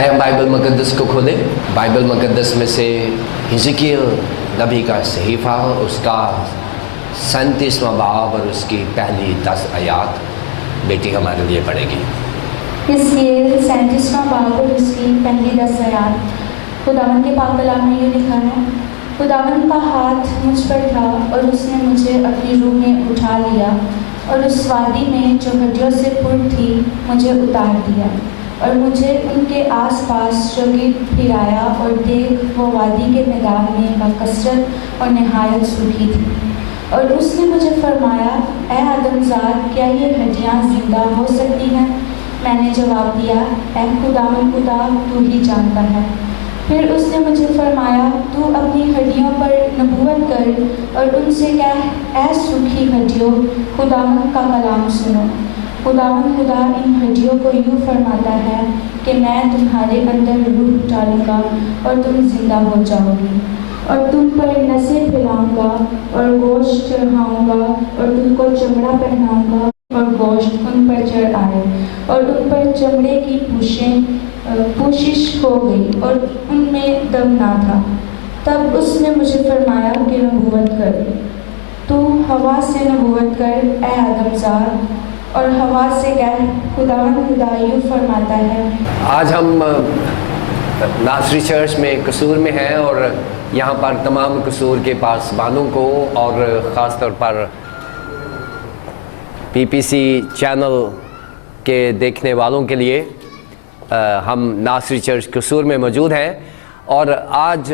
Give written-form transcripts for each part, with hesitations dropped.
आइए हम बाइबल मुक़द्दस को खोलें। बाइबल मुक़द्दस में से हिजकिय्याह नबी का सहीफ़ा, उसका 37वां बाब और उसकी पहली 10 आयात बेटी हमारे लिए पढ़ेगी। हिजकिय्याह 37वां बाब और उसकी पहली 10 आयात। खुदावंद के पाक कलाम में ये लिखा है, खुदावंद का हाथ मुझ पर था और उसने मुझे अपनी रूह में उठा लिया और उस वादी में जो हड्डियों से पुर थी मुझे उतार दिया और मुझे उनके आसपास चौकी फिराया और देख वो वादी के मैदान में बकसरत और नहायत सूखी थी। और उसने मुझे फरमाया, ए आदमज़ाद, क्या ये हड्डियाँ जिंदा हो सकती हैं? मैंने जवाब दिया, ए खुदावंद खुदा, तू ही जानता है। फिर उसने मुझे फरमाया, तू अपनी हड्डियों पर नबूवत कर और उनसे कह, ऐ सूखी हड्डियों, खुदावंद का कलाम सुनो। खुदावंद खुदा इन हड्डियों को यूँ फरमाता है कि मैं तुम्हारे अंदर रूह डालूंगा और तुम जिंदा हो जाओगी और तुम पर नसें फैलाऊंगा और गोश्त चढ़ाऊंगा और तुमको चमड़ा पहनाऊंगा और गोश्त उन पर चढ़ आए और उन पर चमड़े की पूशिश हो गई और उनमें दम ना था। तब उसने मुझे फरमाया कि नबूवत कर, तू हवा से नबूवत कर, ए आदमज़ाद, और हवा से कह, खुदावंद खुदा यूँ फरमाता है। आज हम नासरी चर्च में कसूर में हैं और यहाँ पर तमाम कसूर के पासबानों को और ख़ास तौर पर पीपीसी चैनल के देखने वालों के लिए हम नासरी चर्च कसूर में मौजूद हैं। और आज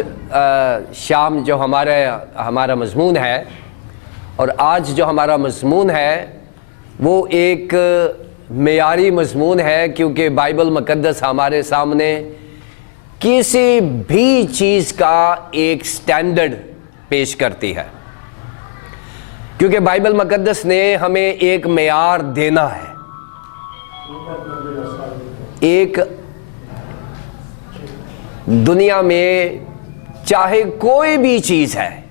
शाम जो हमारा मज़मून है, और आज जो हमारा मज़मून है वो एक मेयारी मज़मून है, क्योंकि बाइबल मुक़द्दस हमारे सामने किसी भी चीज़ का एक स्टैंडर्ड पेश करती है, क्योंकि बाइबल मुक़द्दस ने हमें एक मेयार देना है। एक दुनिया में चाहे कोई भी चीज़ है,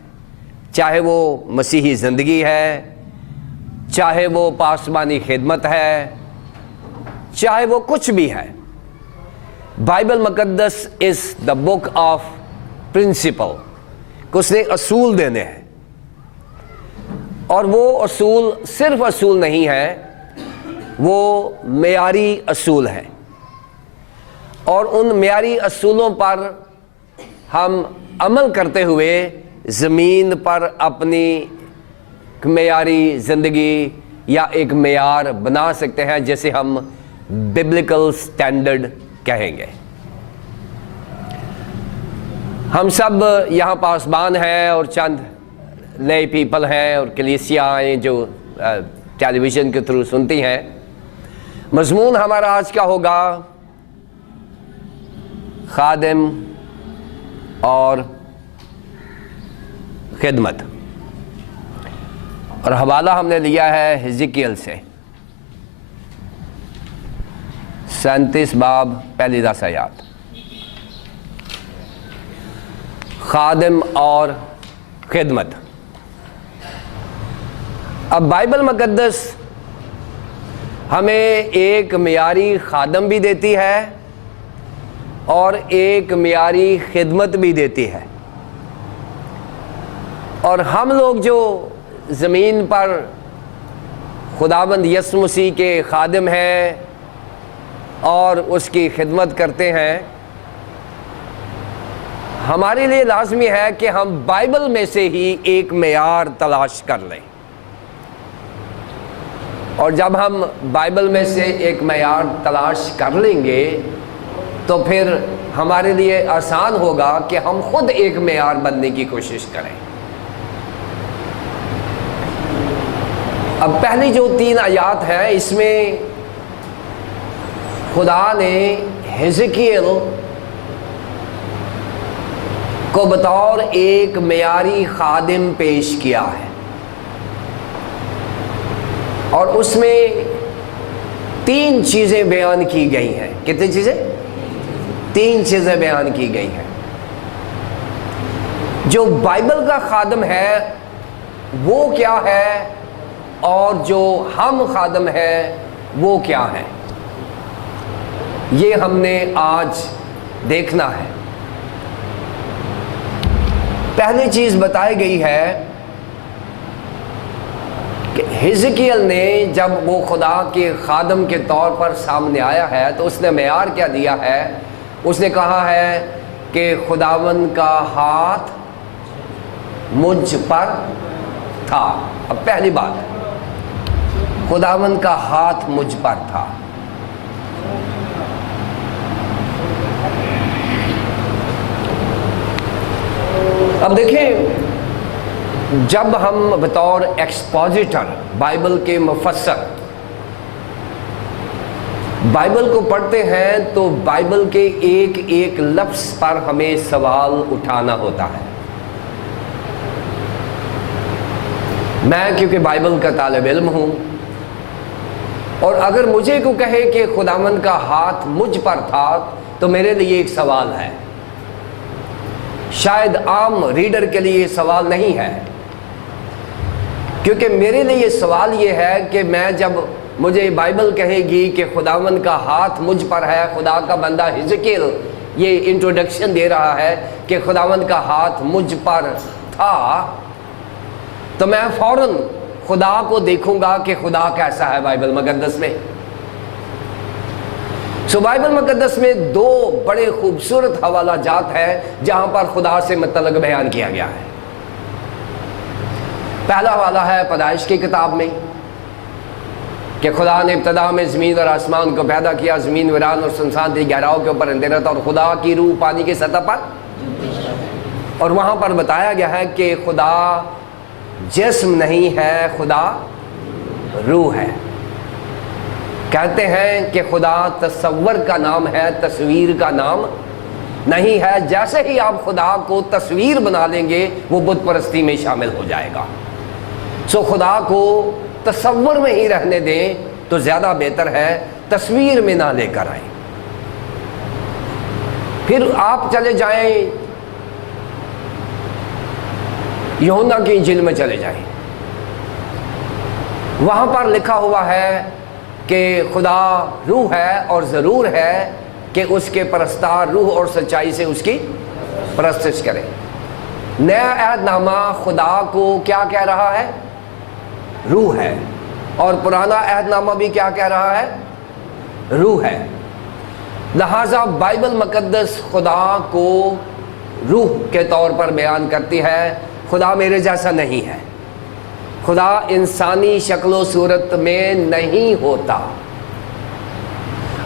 चाहे वो मसीही ज़िंदगी है, चाहे वो पासमानी खिदमत है, चाहे वो कुछ भी है, बाइबल मुक़द्दस is the book of principle. उसने असूल देने हैं और वो असूल सिर्फ असूल नहीं है, वो मेयारी असूल है और उन मेयारी असूलों पर हम अमल करते हुए ज़मीन पर अपनी मेयारी ज़िंदगी या एक मेयार बना सकते हैं, जैसे हम बिब्लिकल स्टैंडर्ड कहेंगे। हम सब यहाँ पासबान हैं और चंद नए पीपल हैं और कलीसियाएँ जो टेलीविज़न के थ्रू सुनती हैं। मज़मून हमारा आज का होगा खादिम और खिदमत, और हवाला हमने लिया है हिजकिय्याह से 37 बाब पहली 10 आयात। खादिम और खिदमत। अब बाइबल मुक़द्दस हमें एक मेयारी खादम भी देती है और एक मेयारी खिदमत भी देती है, और हम लोग जो ज़मीन पर खुदावंद यसु मसीह के खादिम हैं और उसकी खिदमत करते हैं, हमारे लिए लाज़मी है कि हम बाइबल में से ही एक मेयार तलाश कर लें। और जब हम बाइबल में से एक मेयार तलाश कर लेंगे तो फिर हमारे लिए आसान होगा कि हम खुद एक मेयार बनने की कोशिश करें। अब पहली जो 3 आयात है, इसमें खुदा ने हिजकिय्याह को बतौर एक मेयारी खादिम पेश किया है और उसमें 3 चीज़ें बयान की गई हैं। कितनी चीज़ें? 3 चीज़ें बयान की गई हैं। जो बाइबल का खादिम है वो क्या है और जो हम खादिम हैं वो क्या है, ये हमने आज देखना है। पहली चीज बताई गई है कि हिजकियल ने जब वो खुदा के खादम के तौर पर सामने आया है तो उसने मेयार क्या दिया है? उसने कहा है कि खुदावन का हाथ मुझ पर था। अब पहली बात, खुदावन का हाथ मुझ पर था। अब देखिए, जब हम बतौर एक्सपोजिटर बाइबल के मुफस्सर बाइबल को पढ़ते हैं तो बाइबल के एक एक लफ्ज़ पर हमें सवाल उठाना होता है। मैं क्योंकि बाइबल का तालिब इल्म हूँ, और अगर मुझे को कहे कि खुदावंद का हाथ मुझ पर था तो मेरे लिए एक सवाल है। शायद आम रीडर के लिए सवाल नहीं है, क्योंकि मेरे लिए सवाल ये है कि मैं जब मुझे बाइबल कहेगी कि खुदावंद का हाथ मुझ पर है, खुदा का बंदा हिजकियल ये इंट्रोडक्शन दे रहा है कि खुदावंद का हाथ मुझ पर था, तो मैं फौरन खुदा को देखूंगा कि खुदा कैसा है बाइबल मुकद्दस में। सो बाइबल मुकद्दस में दो बड़े खूबसूरत हवाला जात है जहां पर खुदा से मतलब बयान किया गया है। पहला हवाला है पैदाइश की किताब में कि खुदा ने इब्तदा में ज़मीन और आसमान को पैदा किया, ज़मीन वीरान और सुनसान थी, गहराओं के ऊपर अंधेरा था और खुदा की रूह पानी की सतह पर। और वहां पर बताया गया है कि खुदा जिस्म नहीं है, खुदा रूह है। कहते हैं कि खुदा तस्वर का नाम है, तस्वीर का नाम नहीं है। जैसे ही आप खुदा को तस्वीर बना लेंगे वो बुत परस्ती में शामिल हो जाएगा। सो खुदा को तस्वर में ही रहने दें तो ज़्यादा बेहतर है, तस्वीर में ना लेकर आए। फिर आप चले जाएं यूहन्ना की इंजील में चले जाएं, वहाँ पर लिखा हुआ है कि खुदा रूह है और ज़रूर है कि उसके परस्तार रूह और सच्चाई से उसकी परस्तिश करें। नया अहदनामा खुदा को क्या कह रहा है? रूह है। और पुराना अहदनामा भी क्या कह रहा है? रूह है। लिहाजा बाइबल मुकद्दस खुदा को रूह के तौर पर बयान करती है। खुदा मेरे जैसा नहीं है, खुदा इंसानी शक्ल सूरत में नहीं होता।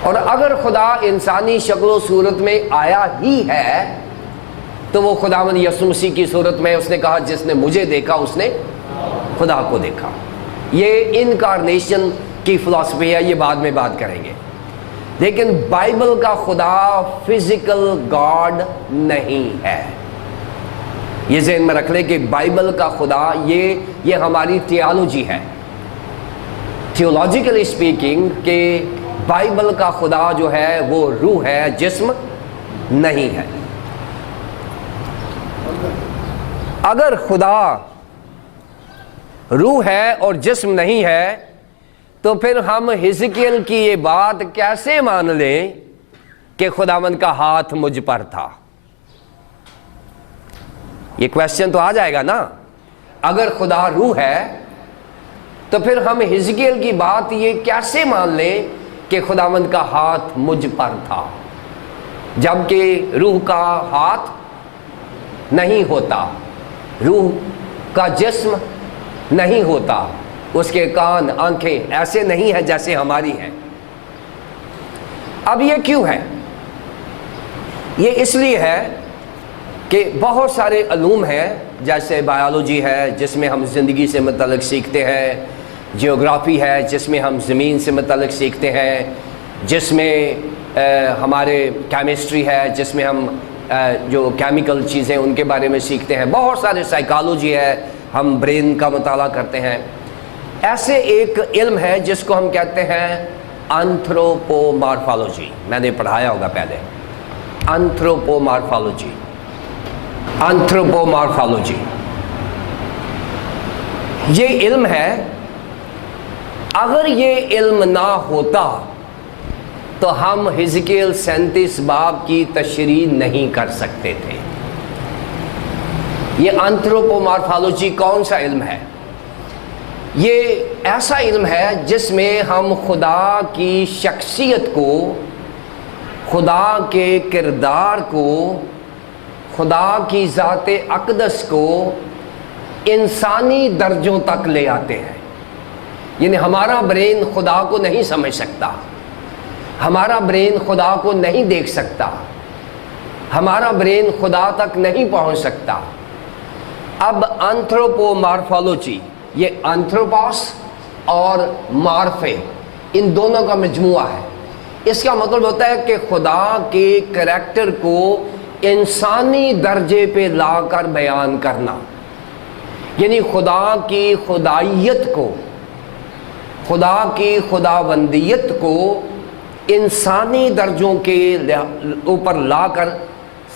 और अगर खुदा इंसानी शक्ल सूरत में आया ही है तो वो खुदावंद यीशु मसीह की सूरत में, उसने कहा जिसने मुझे देखा उसने खुदा को देखा। ये इनकारनेशन की फिलॉसफी है, ये बाद में बात करेंगे। लेकिन बाइबल का खुदा फिजिकल गॉड नहीं है। ये ज़हन में रख ले कि बाइबल का खुदा ये हमारी थियोलॉजी है, थियोलॉजिकली स्पीकिंग, कि बाइबल का खुदा जो है वो रूह है, जिस्म नहीं है। अगर खुदा रूह है और जिस्म नहीं है तो फिर हम हिजकियल की ये बात कैसे मान लें कि खुदावंद का हाथ मुझ पर था? ये क्वेश्चन तो आ जाएगा ना। अगर खुदा रूह है तो फिर हम हिजकियल की बात ये कैसे मान लें कि खुदावंद का हाथ मुझ पर था, जबकि रूह का हाथ नहीं होता, रूह का जिस्म नहीं होता, उसके कान आंखें ऐसे नहीं है जैसे हमारी हैं। अब ये क्यों है? ये इसलिए है कि बहुत सारे अलूम हैं, जैसे बायोलॉजी है जिसमें हम ज़िंदगी से मुतल्लिक़ सीखते हैं, जियोग्राफी है जिसमें हम ज़मीन से मुतल्लिक़ सीखते हैं, जिसमें हमारे केमिस्ट्री है जिसमें हम जो केमिकल चीज़ें उनके बारे में सीखते हैं, बहुत सारे साइकोलॉजी है, हम ब्रेन का मुताला करते हैं। ऐसे एक इल्म है जिसको हम कहते हैं एंथ्रोपोमॉर्फोलॉजी। मैंने पढ़ाया होगा पहले, एंथ्रोपोमॉर्फोलॉजी। एंथ्रोपोमॉर्फोलॉजी ये इल्म है। अगर ये इल्म ना होता تو ہم حزقیل 37 باب کی تشریح نہیں کر سکتے تھے۔ یہ انتھروپومارفالوجی کون سا علم ہے؟ یہ ایسا علم ہے جس میں ہم خدا کی شخصیت کو، خدا کے کردار کو، خدا کی ذات اقدس کو انسانی درجوں تک لے آتے ہیں۔ یعنی ہمارا برین خدا کو نہیں سمجھ سکتا، ہمارا برین خدا کو نہیں دیکھ سکتا، ہمارا برین خدا تک نہیں پہنچ سکتا۔ اب انتھروپومارفالوجی، یہ انتھروپوس اور مارفے، ان دونوں کا مجموعہ ہے۔ اس کا مطلب ہوتا ہے کہ خدا کے کریکٹر کو انسانی درجے پہ لا کر بیان کرنا، یعنی خدا کی خدائیت کو، خدا کی خداوندیت کو انسانی درجوں کے اوپر لا کر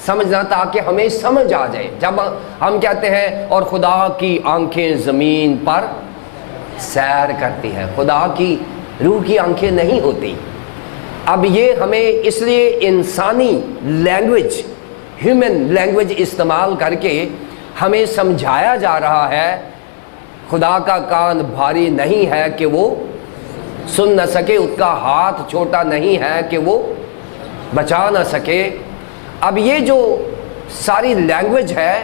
سمجھنا، تاکہ ہمیں سمجھ آ جائے۔ جب ہم کہتے ہیں اور خدا کی آنکھیں زمین پر سیر کرتی ہے، خدا کی روح کی آنکھیں نہیں ہوتی۔ اب یہ ہمیں اس لیے انسانی لینگویج، ہیومن لینگویج استعمال کر کے ہمیں سمجھایا جا رہا ہے خدا کا کان بھاری نہیں ہے کہ وہ سن نہ سکے، اس کا ہاتھ چھوٹا نہیں ہے کہ وہ بچا نہ سکے۔ اب یہ جو ساری لینگویج ہے،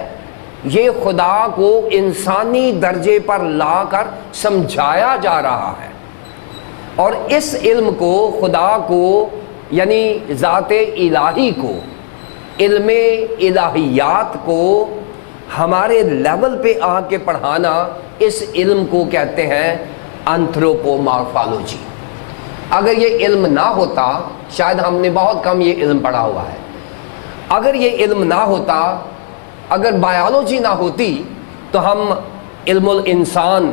یہ خدا کو انسانی درجے پر لا کر سمجھایا جا رہا ہے، اور اس علم کو، خدا کو یعنی ذات الہی کو، علم الہیات کو ہمارے لیول پہ آ کے پڑھانا، اس علم کو کہتے ہیں انتھروپومارفالوجی۔ اگر یہ علم نہ ہوتا، شاید ہم نے بہت کم یہ علم پڑھا ہوا ہے، اگر یہ علم نہ ہوتا، اگر بایولوجی نہ ہوتی، تو ہم علم الانسان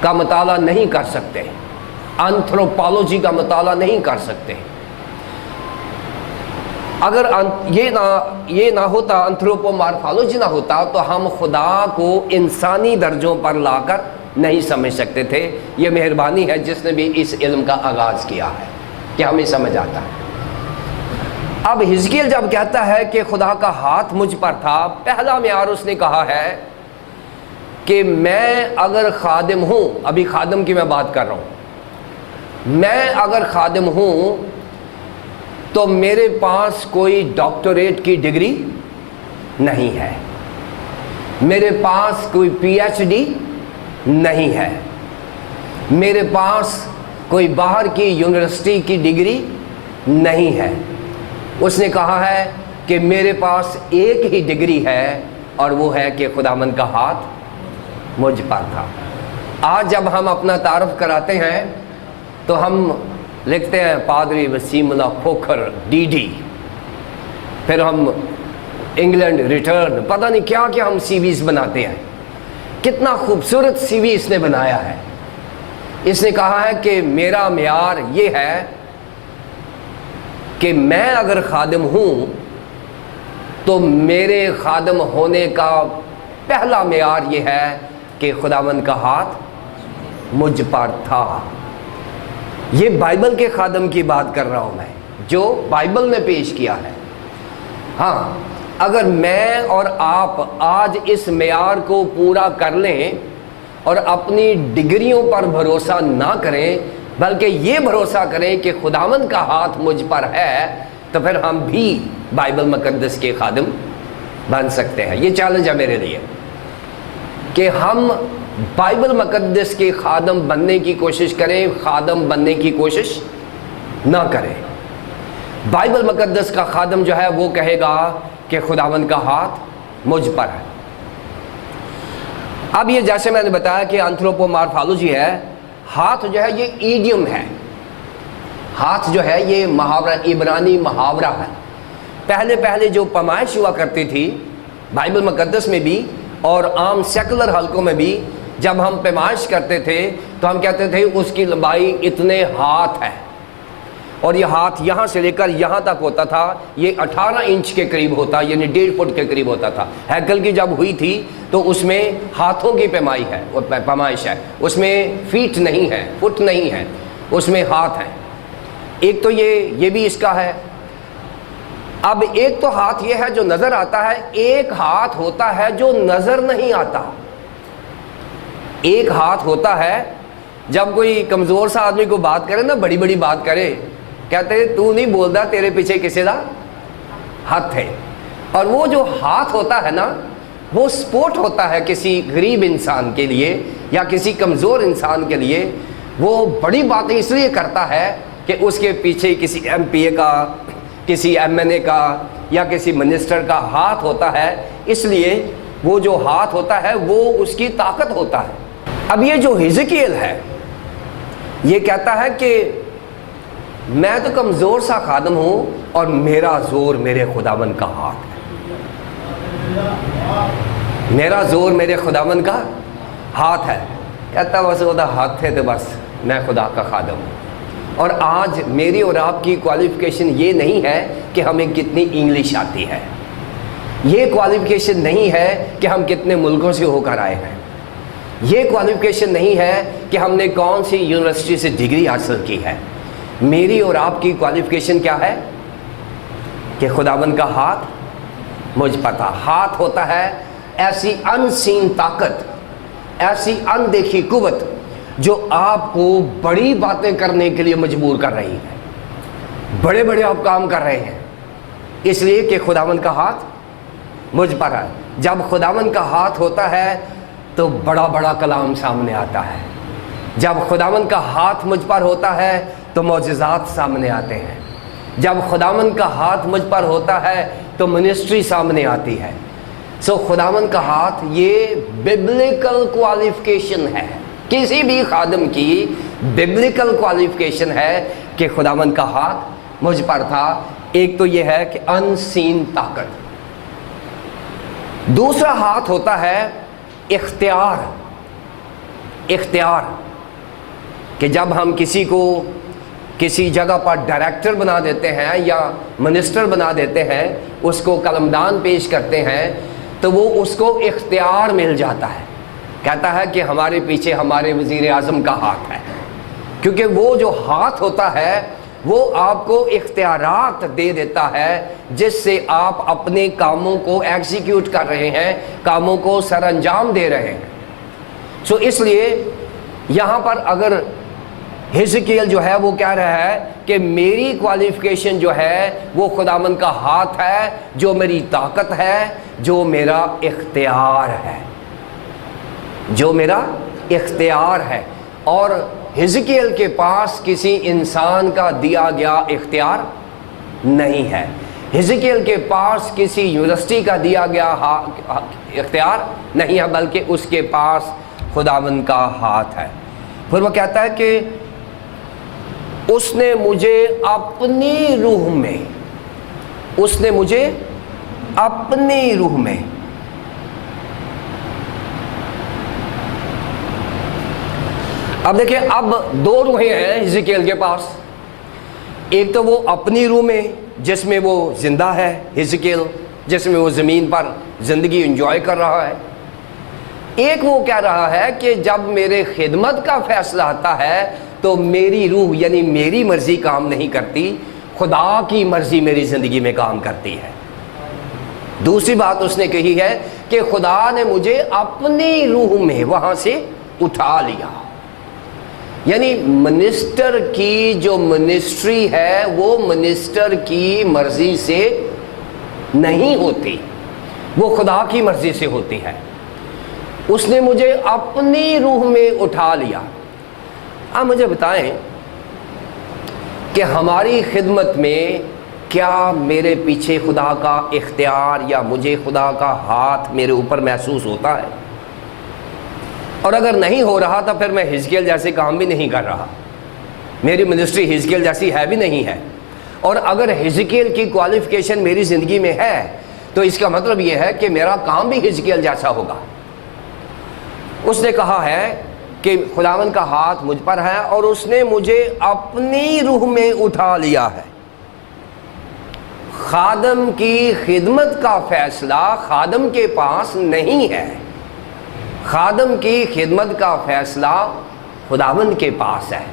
کا مطالعہ نہیں کر سکتے، انتھروپولوجی کا مطالعہ نہیں کر سکتے۔ اگر یہ نہ ہوتا، انتھروپومارفالوجی نہ ہوتا، تو ہم خدا کو انسانی درجوں پر لا کر نہیں سمجھ سکتے تھے۔ یہ مہربانی ہے جس نے بھی اس علم کا آغاز کیا ہے کہ ہمیں سمجھ آتا ہے۔ اب حزقیل جب کہتا ہے کہ خدا کا ہاتھ مجھ پر تھا، پہلا معیار اس نے کہا ہے کہ میں اگر خادم ہوں، ابھی خادم کی میں بات کر رہا ہوں، میں اگر خادم ہوں تو میرے پاس کوئی ڈاکٹریٹ کی ڈگری نہیں ہے، میرے پاس کوئی پی ایچ ڈی نہیں ہے، میرے پاس کوئی باہر کی یونیورسٹی کی ڈگری نہیں ہے۔ اس نے کہا ہے کہ میرے پاس ایک ہی ڈگری ہے، اور وہ ہے کہ خداوند کا ہاتھ مجھ پر تھا۔ آج جب ہم اپنا تعارف کراتے ہیں تو ہم لکھتے ہیں پادری وسیم اللہ کھوکھر ڈی ڈی، پھر ہم انگلینڈ ریٹرن، پتہ نہیں کیا کیا ہم سی ویز بناتے ہیں۔ کتنا خوبصورت سی وی اس نے بنایا ہے۔ اس نے کہا ہے کہ میرا معیار یہ ہے کہ میں اگر خادم ہوں تو میرے خادم ہونے کا پہلا معیار یہ ہے کہ خداوند کا ہاتھ مجھ پر تھا۔ یہ بائبل کے خادم کی بات کر رہا ہوں میں، جو بائبل نے پیش کیا ہے۔ ہاں، اگر میں اور آپ آج اس معیار کو پورا کر لیں اور اپنی ڈگریوں پر بھروسہ نہ کریں، بلکہ یہ بھروسہ کریں کہ خداوند کا ہاتھ مجھ پر ہے، تو پھر ہم بھی بائبل مقدس کے خادم بن سکتے ہیں۔ یہ چیلنج ہے میرے لیے کہ ہم بائبل مقدس کے خادم بننے کی کوشش کریں، خادم بننے کی کوشش نہ کریں۔ بائبل مقدس کا خادم جو ہے وہ کہے گا کہ خداوند کا ہاتھ مجھ پر ہے۔ اب یہ جیسے میں نے بتایا کہ انتھروپومارفالوجی ہے، ہاتھ جو ہے یہ ایڈیم ہے، ہاتھ جو ہے یہ محاورہ، عبرانی محاورہ ہے۔ پہلے جو پیمائش ہوا کرتی تھی بائبل مقدس میں بھی اور عام سیکولر حلقوں میں بھی، جب ہم پیمائش کرتے تھے تو ہم کہتے تھے اس کی لمبائی اتنے ہاتھ ہے، اور یہ ہاتھ یہاں سے لے کر یہاں تک ہوتا تھا، یہ 18 انچ کے قریب ہوتا، یعنی 1.5 فٹ کے قریب ہوتا تھا۔ ہیکل کی جب ہوئی تھی تو اس میں ہاتھوں کی پیمائش ہے، اس میں فیٹ نہیں ہے، فٹ نہیں ہے، اس میں ہاتھ ہیں۔ ایک تو یہ بھی اس کا ہے. اب ایک تو ہاتھ یہ ہے جو نظر آتا ہے, ایک ہاتھ ہوتا ہے جو نظر نہیں آتا. ایک ہاتھ ہوتا ہے جب کوئی کمزور سا آدمی کو بات کرے نا, بڑی بڑی بات کرے, کہتے ہیں تو نہیں بولتا, تیرے پیچھے کسی دا ہاتھ ہے. اور وہ جو ہاتھ ہوتا ہے نا, وہ سپورٹ ہوتا ہے کسی غریب انسان کے لیے یا کسی کمزور انسان کے لیے. وہ بڑی باتیں اس لیے کرتا ہے کہ اس کے پیچھے کسی ایم پی اے کا, کسی ایم این اے کا یا کسی منسٹر کا ہاتھ ہوتا ہے, اس لیے وہ جو ہاتھ ہوتا ہے وہ اس کی طاقت ہوتا ہے. اب یہ جو حزقیل ہے یہ کہتا ہے کہ میں تو کمزور سا خادم ہوں اور میرا زور میرے خداوند کا ہاتھ ہے. میرا زور میرے خداوند کا ہاتھ ہے. کہتا بس وہ ہاتھ ہے تو بس میں خدا کا خادم ہوں. اور آج میری اور آپ کی کوالیفیکیشن یہ نہیں ہے کہ ہمیں کتنی انگلش آتی ہے, یہ کوالیفیکیشن نہیں ہے کہ ہم کتنے ملکوں سے ہو کر آئے ہیں, یہ کوالیفیکیشن نہیں ہے کہ ہم نے کون سی یونیورسٹی سے ڈگری حاصل کی ہے. میری اور آپ کی کوالیفیکیشن کیا ہے کہ خداوند کا ہاتھ مجھ پر تھا. ہاتھ ہوتا ہے ایسی ان سین طاقت, ایسی ان دیکھی قوت جو آپ کو بڑی باتیں کرنے کے لیے مجبور کر رہی ہے. بڑے بڑے آپ کام کر رہے ہیں اس لیے کہ خداوند کا ہاتھ مجھ پر ہے. جب خداوند کا ہاتھ ہوتا ہے تو بڑا بڑا کلام سامنے آتا ہے. جب خداوند کا ہاتھ مجھ پر ہوتا ہے تو معجزات سامنے آتے ہیں. جب خداوند کا ہاتھ مجھ پر ہوتا ہے تو منسٹری سامنے آتی ہے. سو خداوند کا ہاتھ یہ ببلیکل کوالیفیکیشن ہے, کسی بھی خادم کی ببلیکل کوالیفیکیشن ہے کہ خداوند کا ہاتھ مجھ پر تھا. ایک تو یہ ہے کہ ان سین طاقت. دوسرا ہاتھ ہوتا ہے اختیار. اختیار کہ جب ہم کسی کو کسی جگہ پر ڈائریکٹر بنا دیتے ہیں یا منسٹر بنا دیتے ہیں, اس کو قلمدان پیش کرتے ہیں, تو وہ اس کو اختیار مل جاتا ہے. کہتا ہے کہ ہمارے پیچھے ہمارے وزیر اعظم کا ہاتھ ہے, کیونکہ وہ جو ہاتھ ہوتا ہے وہ آپ کو اختیارات دے دیتا ہے جس سے آپ اپنے کاموں کو ایگزیکیوٹ کر رہے ہیں, کاموں کو سر انجام دے رہے ہیں. سو اس لیے یہاں پر اگر حزقیل جو ہے وہ کہہ رہا ہے کہ میری کوالیفیکیشن جو ہے وہ خداوند کا ہاتھ ہے, جو میری طاقت ہے, جو میرا اختیار ہے, جو میرا اختیار ہے. اور حزقیل کے پاس کسی انسان کا دیا گیا اختیار نہیں ہے. حزقیل کے پاس کسی یونیورسٹی کا دیا گیا اختیار نہیں ہے, بلکہ اس کے پاس خداوند کا ہاتھ ہے. پھر وہ کہتا ہے کہ اس نے مجھے اپنی روح میں, اس نے مجھے اپنی روح میں. اب دیکھیں, اب دو روحیں ہیں حزقیل کے پاس. ایک تو وہ اپنی روح میں جس میں وہ زندہ ہے حزقیل, جس میں وہ زمین پر زندگی انجوائے کر رہا ہے. ایک وہ کہہ رہا ہے کہ جب میرے خدمت کا فیصلہ آتا ہے تو میری روح یعنی میری مرضی کام نہیں کرتی, خدا کی مرضی میری زندگی میں کام کرتی ہے. دوسری بات اس نے کہی ہے کہ خدا نے مجھے اپنی روح میں وہاں سے اٹھا لیا. یعنی منسٹر کی جو منسٹری ہے وہ منسٹر کی مرضی سے نہیں ہوتی, وہ خدا کی مرضی سے ہوتی ہے. اس نے مجھے اپنی روح میں اٹھا لیا. اب مجھے بتائیں کہ ہماری خدمت میں کیا میرے پیچھے خدا کا اختیار یا مجھے خدا کا ہاتھ میرے اوپر محسوس ہوتا ہے؟ اور اگر نہیں ہو رہا تو پھر میں حزقیل جیسے کام بھی نہیں کر رہا, میری منسٹری حزقیل جیسی ہے بھی نہیں ہے. اور اگر حزقیل کی کوالیفیکیشن میری زندگی میں ہے تو اس کا مطلب یہ ہے کہ میرا کام بھی حزقیل جیسا ہوگا. اس نے کہا ہے کہ خداوند کا ہاتھ مجھ پر ہے اور اس نے مجھے اپنی روح میں اٹھا لیا ہے. خادم کی خدمت کا فیصلہ خادم کے پاس نہیں ہے, خادم کی خدمت کا فیصلہ خداوند کے پاس ہے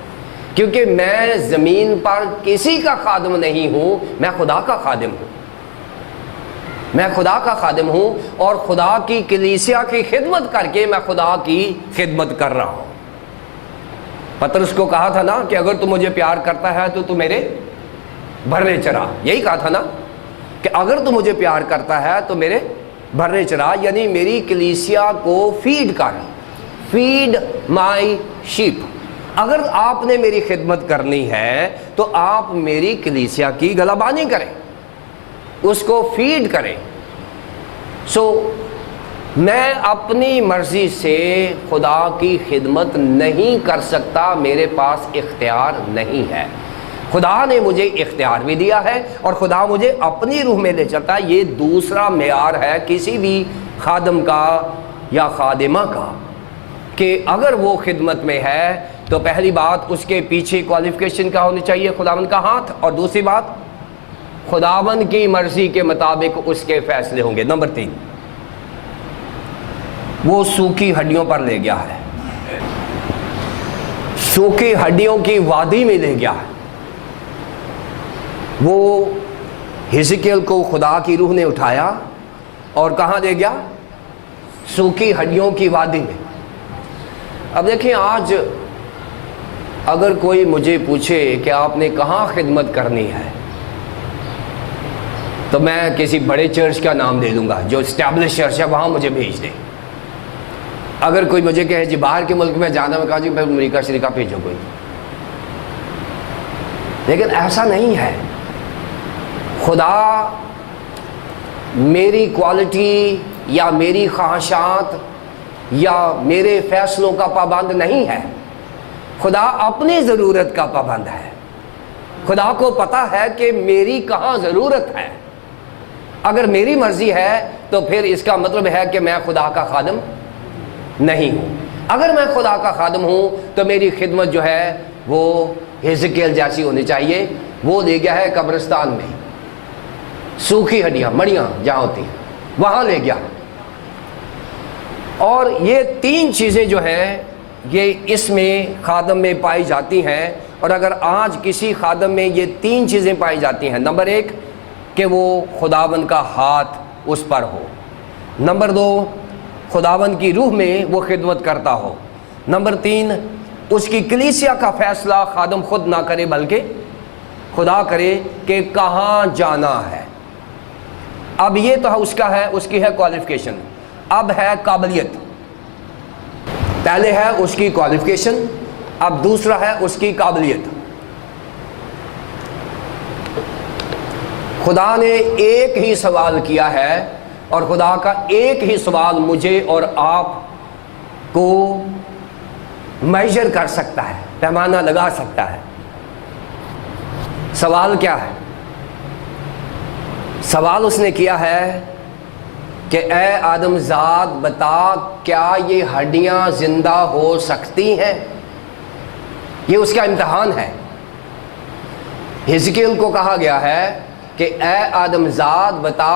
क्योंकि मैं ज़मीन पर किसी का खादिम नहीं हूँ, मैं खुदा का खादिम हूँ। मैं खुदा का खादिम हूँ और खुदा की कलीसिया की खिदमत करके मैं खुदा की खिदमत कर रहा हूँ। पतरस को कहा था ना कि अगर तू मुझे प्यार करता है तो तू मेरे बर्रे चरा, यही कहा था ना कि अगर तू मुझे प्यार करता है तो मेरे बर्रे चरा, यानी मेरी कलीसिया को फीड कर, फीड माई शीप। अगर आपने मेरी खिदमत करनी है तो आप मेरी कलीसिया की गलाबानी करें, उसको फीड करें। मैं अपनी मर्जी से खुदा की खिदमत नहीं कर सकता, मेरे पास इख्तियार नहीं है। खुदा ने मुझे इख्तियार भी दिया है और खुदा मुझे अपनी रूह में ले चलता है। ये दूसरा मेयार है किसी भी खादम का या खादिमा का कि अगर वो खिदमत में है तो पहली बात उसके पीछे क्वालिफिकेशन क्या होनी चाहिए, खुदावंद का हाथ, और दूसरी बात खुदावंद की मर्जी के मुताबिक उसके फैसले होंगे। नंबर 3, वो सूखी हड्डियों पर ले गया है, सूखी हड्डियों की वादी में ले गया है। वो हिजकियेल को खुदा की रूह ने उठाया और कहाँ ले गया? सूखी हड्डियों की वादी में। अब देखिए, आज अगर कोई मुझे पूछे कि आपने कहाँ खिदमत करनी है तो मैं किसी बड़े चर्च का नाम दे दूंगा, जो एस्टैब्लिश चर्च है, वहाँ मुझे भेज दे। अगर कोई मुझे कहे जी बाहर के मुल्क में जाना, मैं कहा जी भाई अमेरिका शरीका भेजो कोई। लेकिन ऐसा नहीं है। खुदा मेरी क्वालिटी या मेरी ख्वाहिशात या मेरे फैसलों का पाबंद नहीं है। खुदा अपनी ज़रूरत का पाबंद है। खुदा को पता है कि मेरी कहाँ ज़रूरत है। अगर मेरी मर्जी है तो फिर इसका मतलब है कि मैं खुदा का खादिम नहीं हूँ। अगर मैं खुदा का खादिम हूँ तो मेरी खिदमत जो है वो हिजकियेल जैसी होनी चाहिए। वो ले गया है कब्रिस्तान में, सूखी हड्डियाँ, मड़ियाँ जहाँ होती हैं, वहाँ ले गया। और ये 3 चीज़ें जो हैं ये इसमें खादम में पाई जाती हैं। और अगर आज किसी खादम में ये 3 चीज़ें पाई जाती हैं, नंबर 1 कि वो खुदावंद का हाथ उस पर हो, नंबर 2 खुदावंद की रूह में वो खिदमत करता हो, नंबर 3 उसकी कलीसिया का फैसला खादम खुद ना करे बल्कि खुदा करे कि कहाँ जाना है। अब ये तो उसका है, उसकी है क्वालिफिकेशन। अब है काबिलियत। पहले है उसकी क्वालिफिकेशन, अब दूसरा है उसकी काबिलियत। खुदा ने एक ही सवाल किया है और खुदा का एक ही सवाल मुझे और आप को मेजर कर सकता है, पैमाना लगा सकता है। सवाल क्या है? सवाल उसने किया है कि ए आदमजाद बता, क्या ये हड्डियां जिंदा हो सकती हैं? ये उसका इम्तिहान है। हिजकियेल को कहा गया है कि ए आदमजाद बता,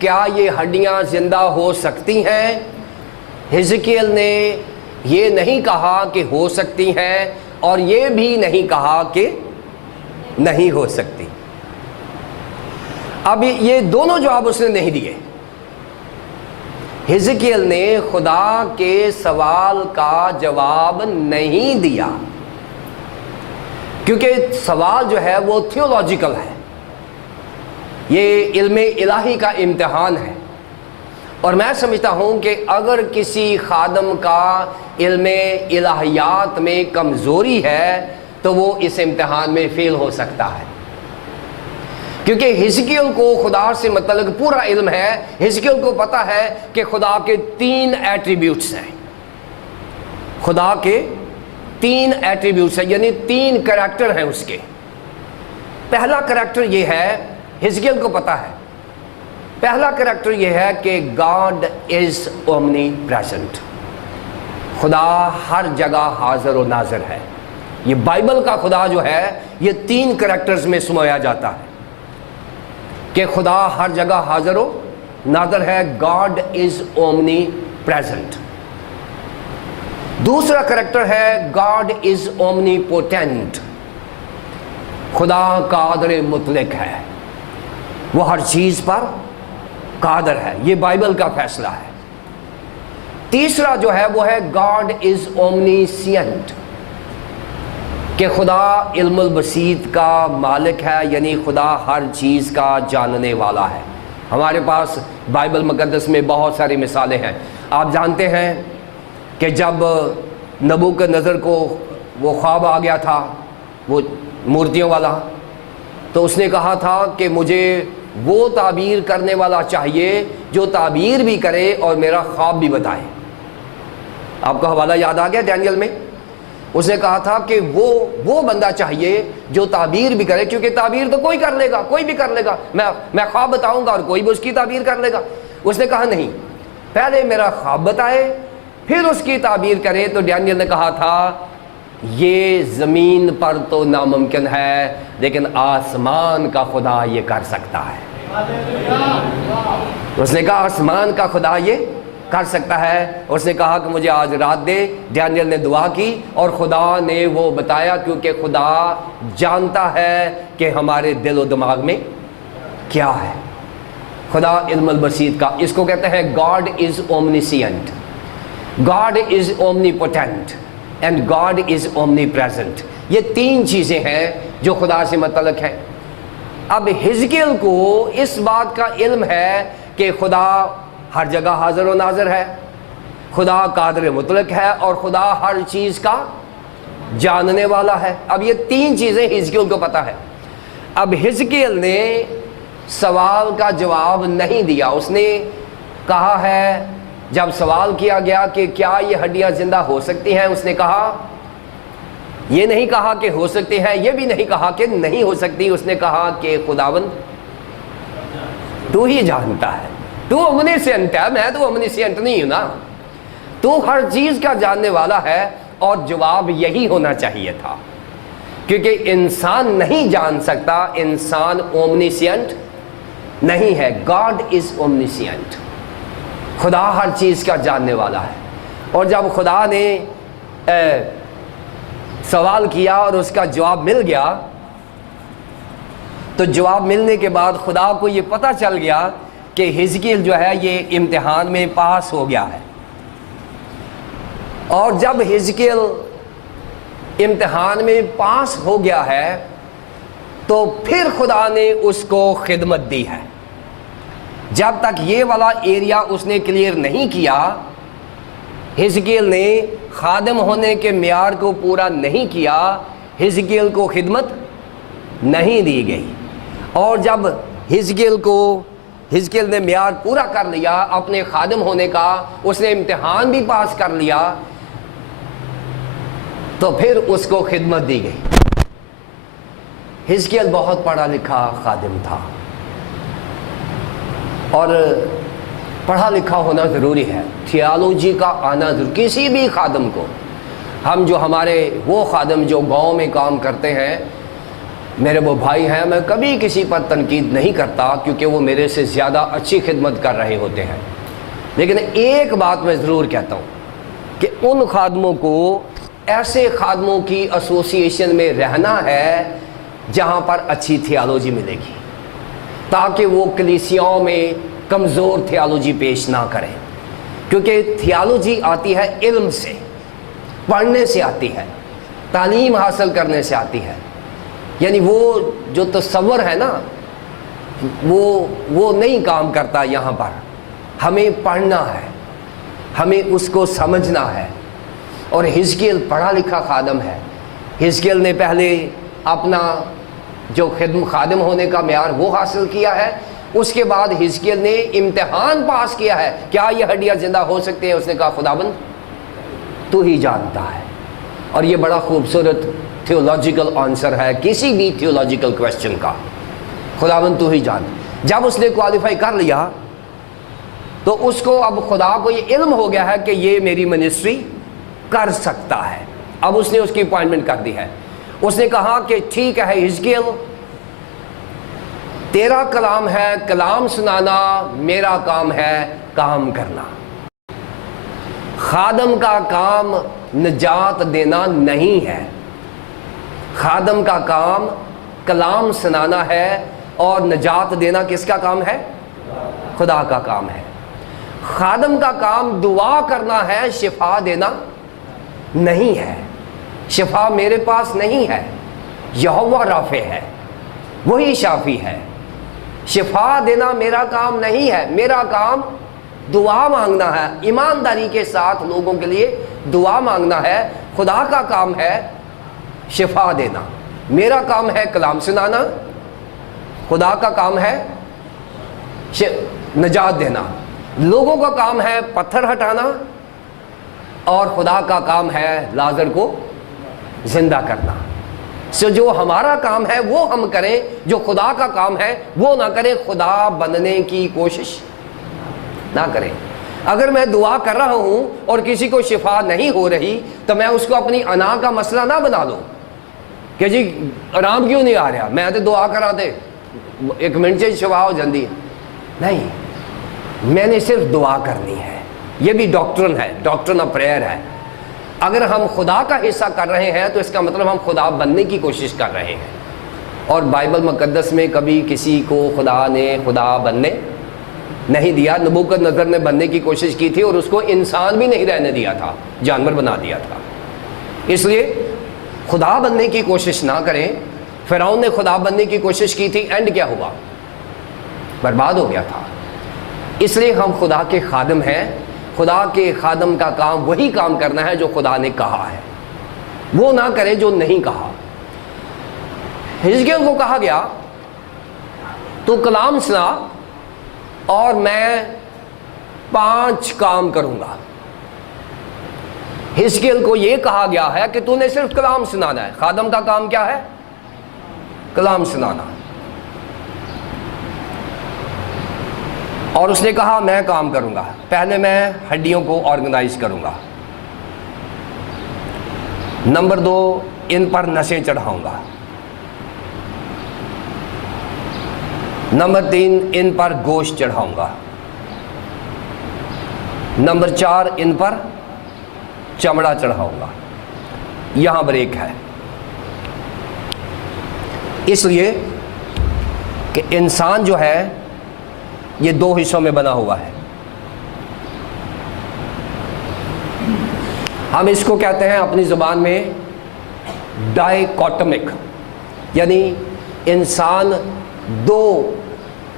क्या ये हड्डियां जिंदा हो सकती हैं? हिजकियेल ने ये नहीं कहा कि हो सकती हैं और ये भी नहीं कहा कि नहीं हो सकती। अब ये दोनों जवाब उसने नहीं दिए। हिजकियेल ने खुदा के सवाल का जवाब नहीं दिया क्योंकि सवाल जो है वो थियोलॉजिकल है। ये इल्मे इलाही का इम्तिहान है और मैं समझता हूँ कि अगर किसी खादम का इल्मे इलाहियात में कमज़ोरी है तो वो इस इम्तिहान में फेल हो सकता है, क्योंकि हिजकियेल को खुदा से मतलब पूरा इल्म है। हिजकियेल को पता है कि खुदा के 3 एट्रीब्यूट्स हैं, खुदा के 3 एट्रीब्यूट्स हैं, यानी 3 करैक्टर हैं उसके। पहला करैक्टर ये है, हिजकियेल को पता है, पहला करैक्टर ये है कि गॉड इज ओमनी प्रेजेंट। खुदा हर जगह हाजिर और नाज़िर है। ये बाइबल का खुदा जो है ये 3 करैक्टर्स में समाया जाता है कि खुदा हर जगह हाजिर हो नाज़िर है, गॉड इज ओमनी प्रेजेंट। दूसरा करैक्टर है गॉड इज ओमनी पोटेंट। खुदा कादर मुतलक है, वो हर चीज़ पर कादर है। ये बाइबल का फैसला है। तीसरा जो है वो है गॉड इज़ ओमनीसिएंट, कि खुदा इल्मुल बसीत का मालिक है, यानी खुदा हर चीज़ का जानने वाला है। हमारे पास बाइबल मुक़द्दस में बहुत सारी मिसालें हैं। आप जानते हैं कि जब नबूकदनेस्सर को वो ख्वाब आ गया था, वो मूर्तियों वाला, तो उसने कहा था कि मुझे वो ताबीर करने वाला चाहिए जो ताबीर भी करे और मेरा ख्वाब भी बताए। आपको हवाला याद आ गया डैनियल में? उसने कहा था कि वो बंदा चाहिए जो ताबीर भी करे, क्योंकि ताबीर तो कोई कर लेगा, कोई भी कर लेगा। मैं ख्वाब बताऊंगा और कोई भी उसकी ताबीर कर लेगा। उसने कहा नहीं, पहले मेरा ख्वाब बताए फिर उसकी ताबीर करे। तो डैनियल ने कहा था ये ज़मीन पर तो नामुमकिन है, लेकिन आसमान का खुदा ये कर सकता है। उसने कहा आसमान का खुदा ये कर सकता है। उसने कहा कि मुझे आज रात दे। डैनियल ने दुआ की और खुदा ने वो बताया, क्योंकि खुदा जानता है कि हमारे दिल और दिमाग में क्या है। खुदा इल्मुल बसीत का, इसको कहते हैं God is omniscient, God is omnipotent and God is omnipresent. ये तीन चीज़ें हैं जो खुदा से मुतल्लक है। अब हिजकिय्याल को इस बात का इल्म है कि खुदा हर जगह हाजिर व नाज़िर है, खुदा कादर मुतलक है और खुदा हर चीज़ का जानने वाला है। अब ये तीन चीज़ें हिजकिय्याल को पता है। अब हिजकिय्याल ने सवाल का जवाब नहीं दिया। उसने कहा है, जब सवाल किया गया कि क्या ये हड्डियाँ ज़िंदा हो सकती हैं, उसने कहा, ये नहीं कहा कि हो सकती हैं, ये भी नहीं कहा कि नहीं हो सकती। उसने कहा कि खुदावंद तू ही जानता है, तू ओमनीसिएंट है, मैं तो ओमनीसिएंट नहीं हूं ना। तू हर चीज का जानने वाला है। और जवाब यही होना चाहिए था, क्योंकि इंसान नहीं जान सकता, इंसान ओमनीसिएंट नहीं है। गॉड इज ओमनीसिएंट, खुदा हर चीज का जानने वाला है। और जब खुदा ने सवाल किया और उसका जवाब मिल गया, तो जवाब मिलने के बाद खुदा को ये पता चल गया कि हिजकिय्याल जो है ये इम्तिहान में पास हो गया है। और जब हिजकिय्याल इम्तिहान में पास हो गया है, तो फिर खुदा ने उसको खिदमत दी है। जब तक ये वाला एरिया उसने क्लियर नहीं किया, हिजकिय्याल ने खादिम होने के मियार को पूरा नहीं किया, हिजकिय्याल को खिदमत नहीं दी गई। और जब हिजकिय्याल ने मियार पूरा कर लिया अपने खादिम होने का, उसने इम्तिहान भी पास कर लिया, तो फिर उसको खिदमत दी गई। हिजकिय्याल बहुत पढ़ा लिखा खादिम था, और पढ़ा लिखा होना ज़रूरी है, थियोलॉजी का आना ज़रूरी। किसी भी खादिम को, हम जो हमारे वो खादिम जो गांव में काम करते हैं, मेरे वो भाई हैं, मैं कभी किसी पर तनकीद नहीं करता, क्योंकि वो मेरे से ज़्यादा अच्छी खिदमत कर रहे होते हैं। लेकिन एक बात मैं ज़रूर कहता हूँ कि उन खादमों को ऐसे खादमों की एसोसिएशन में रहना है जहाँ पर अच्छी थियोलॉजी मिलेगी, ताकि वो कलीसियाओं में कमज़ोर थियोलॉजी पेश ना करें। क्योंकि थियोलॉजी आती है इल्म से, पढ़ने से आती है, तालीम हासिल करने से आती है। यानी वो जो तसव्वुर है ना, वो नहीं काम करता यहाँ पर। हमें पढ़ना है, हमें उसको समझना है। और हिजकिय्याल पढ़ा लिखा खादिम है। हिजकिय्याल ने पहले अपना जो खादिम होने का म्यार वो हासिल किया है, उसके बाद हिजकिय्याल ने इम्तिहान पास किया है, क्या ये हड्डियाँ जिंदा हो सकती हैं? उसने कहा खुदाबंद तू ही जानता है। और ये बड़ा खूबसूरत थियोलॉजिकल आंसर है किसी भी थियोलॉजिकल क्वेश्चन का, खुदाबंद तू ही जान। जब उसने क्वालिफाई कर लिया, तो उसको अब खुदा को ये इल्म हो गया है कि ये मेरी मिनिस्ट्री कर सकता है। अब उसने उसकी अपॉइंटमेंट कर दी है। उसने कहा कि ठीक है हिजकिय्याल, तेरा कलाम है कलाम सुनाना, मेरा काम है काम करना। खादम का काम निजात देना नहीं है, खादम का काम کلام سنانا ہے اور نجات دینا کس کا کام ہے؟ خدا کا کام ہے۔ خادم کا کام دعا کرنا ہے، شفا دینا نہیں ہے۔ شفا میرے پاس نہیں ہے، یہوہ رافع ہے، وہی شافی ہے۔ شفا دینا میرا کام نہیں ہے، میرا کام دعا مانگنا ہے، ایمانداری کے ساتھ لوگوں کے لیے دعا مانگنا ہے۔ خدا کا کام ہے شفا دینا، میرا کام ہے کلام سنانا، خدا کا کام ہے نجات دینا، لوگوں کا کام ہے پتھر ہٹانا، اور خدا کا کام ہے لازر کو زندہ کرنا۔ جو ہمارا کام ہے وہ ہم کریں، جو خدا کا کام ہے وہ نہ کریں، خدا بننے کی کوشش نہ کریں۔ اگر میں دعا کر رہا ہوں اور کسی کو شفا نہیں ہو رہی تو میں اس کو اپنی انا کا مسئلہ نہ بنا لوں کہ جی آرام کیوں نہیں آ رہا، میں تو دعا کرا دے 1 منٹ سے شفا ہو جاندی ہے۔ نہیں، میں نے صرف دعا کرنی ہے۔ یہ بھی ڈاکٹرن ہے، ڈاکٹرن آف پریئر ہے۔ اگر ہم خدا کا حصہ کر رہے ہیں تو اس کا مطلب ہم خدا بننے کی کوشش کر رہے ہیں۔ اور بائبل مقدس میں کبھی کسی کو خدا نے خدا بننے نہیں دیا۔ نبوکدنضر نے بننے کی کوشش کی تھی اور اس کو انسان بھی نہیں رہنے دیا تھا، جانور بنا دیا تھا۔ اس لیے خدا بننے کی کوشش نہ کریں۔ فرعون نے خدا بننے کی کوشش کی تھی، اینڈ کیا ہوا؟ برباد ہو گیا تھا۔ اس لیے ہم خدا کے خادم ہیں۔ خدا کے خادم کا کام وہی کام کرنا ہے جو خدا نے کہا ہے، وہ نہ کرے جو نہیں کہا۔ حزقیل کو کہا گیا تو کلام سنا اور میں 5 کام کروں گا۔ حزقیل کو یہ کہا گیا ہے کہ تو نے صرف کلام سنانا ہے۔ خادم کا کام کیا ہے؟ کلام سنانا۔ اور اس نے کہا میں کام کروں گا، پہلے میں ہڈیوں کو آرگنائز کروں گا، نمبر 2 ان پر نسیں چڑھاؤں گا، نمبر 3 ان پر گوشت چڑھاؤں گا، نمبر 4 ان پر چمڑا چڑھاؤں گا۔ یہاں بریک ہے، اس لیے کہ انسان جو ہے یہ 2 حصوں میں بنا ہوا ہے۔ ہم اس کو کہتے ہیں اپنی زبان میں ڈائیکوٹمک، یعنی انسان 2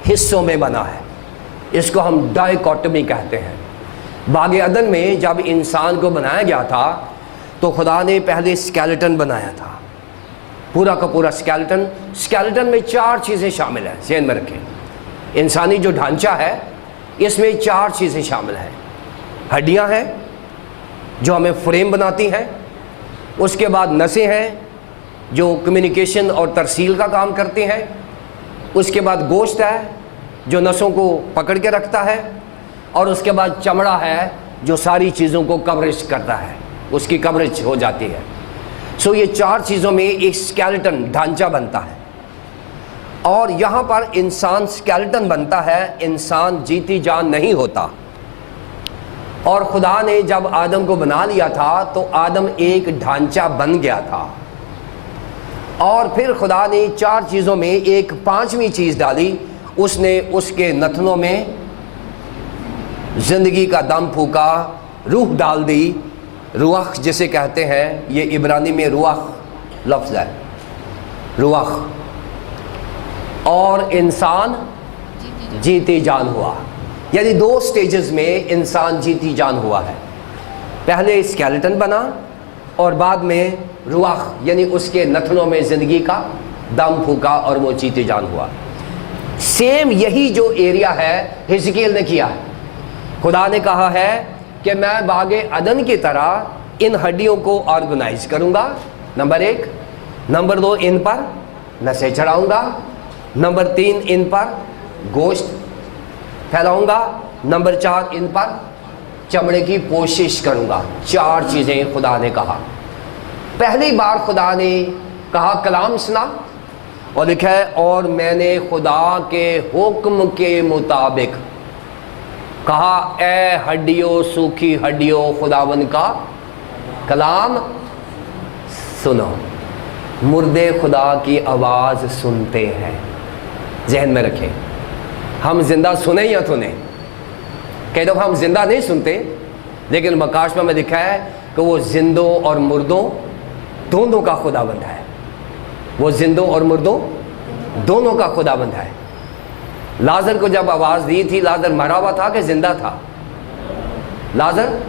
حصوں میں بنا ہے۔ اس کو ہم ڈائیکوٹمی کہتے ہیں۔ باغ عدن میں جب انسان کو بنایا گیا تھا تو خدا نے پہلے اسکیلیٹن بنایا تھا، پورا کا پورا اسکیلیٹن۔ اسکیلیٹن میں 4 چیزیں شامل ہیں، ذہن میں رکھیں۔ انسانی جو ڈھانچہ ہے اس میں 4 چیزیں شامل ہیں۔ ہڈیاں ہیں جو ہمیں فریم بناتی ہیں، اس کے بعد نسیں ہیں جو کمیونیکیشن اور ترسیل کا کام کرتی ہیں، اس کے بعد گوشت ہے جو نسوں کو پکڑ کے رکھتا ہے، اور اس کے بعد چمڑا ہے جو ساری چیزوں کو کوریج کرتا ہے، اس کی کوریج ہو جاتی ہے۔ سو یہ 4 چیزوں میں ایک اسکیلیٹن ڈھانچہ بنتا ہے، اور یہاں پر انسان اسکیلیٹن بنتا ہے، انسان جیتی جان نہیں ہوتا۔ اور خدا نے جب آدم کو بنا لیا تھا تو آدم ایک ڈھانچہ بن گیا تھا، اور پھر خدا نے 4 چیزوں میں ایک 5ویں چیز ڈالی۔ اس نے اس کے نتنوں میں زندگی کا دم پھونکا، روح ڈال دی، روح جسے کہتے ہیں، یہ عبرانی میں روح لفظ ہے، روح، اور انسان جیتی جان ہوا۔ یعنی 2 سٹیجز میں انسان جیتی جان ہوا ہے، پہلے اسکیلیٹن بنا اور بعد میں روح، یعنی اس کے نتنوں میں زندگی کا دم پھونکا اور وہ جیتی جان ہوا۔ سیم یہی جو ایریا ہے حزقیل نے کیا ہے۔ خدا نے کہا ہے کہ میں باغ عدن کی طرح ان ہڈیوں کو آرگنائز کروں گا، نمبر 1، نمبر 2 ان پر نسیں چڑھاؤں گا، نمبر 3 ان پر گوشت پھیلاؤں گا، نمبر 4 ان پر چمڑے کی کوشش کروں گا۔ 4 چیزیں خدا نے کہا۔ پہلی بار خدا نے کہا کلام سنا، اور لکھا ہے اور میں نے خدا کے حکم کے مطابق کہا اے ہڈیوں، سوکھی ہڈیوں، خداوند کا کلام سنو۔ मुर्दे खुदा की आवाज़ सुनते हैं। जहन में रखें, हम जिंदा सुने या सुने। कई दफ़ा हम जिंदा नहीं सुनते, लेकिन मकाशमा में लिखा है कि वो जिंदों और मुर्दों दोनों का खुदाबंद है। वो जिंदों और मुर्दों दोनों का खुदाबंद है। लाजर को जब आवाज़ दी थी, लाजर मरा हुआ था कि जिंदा था? लाजर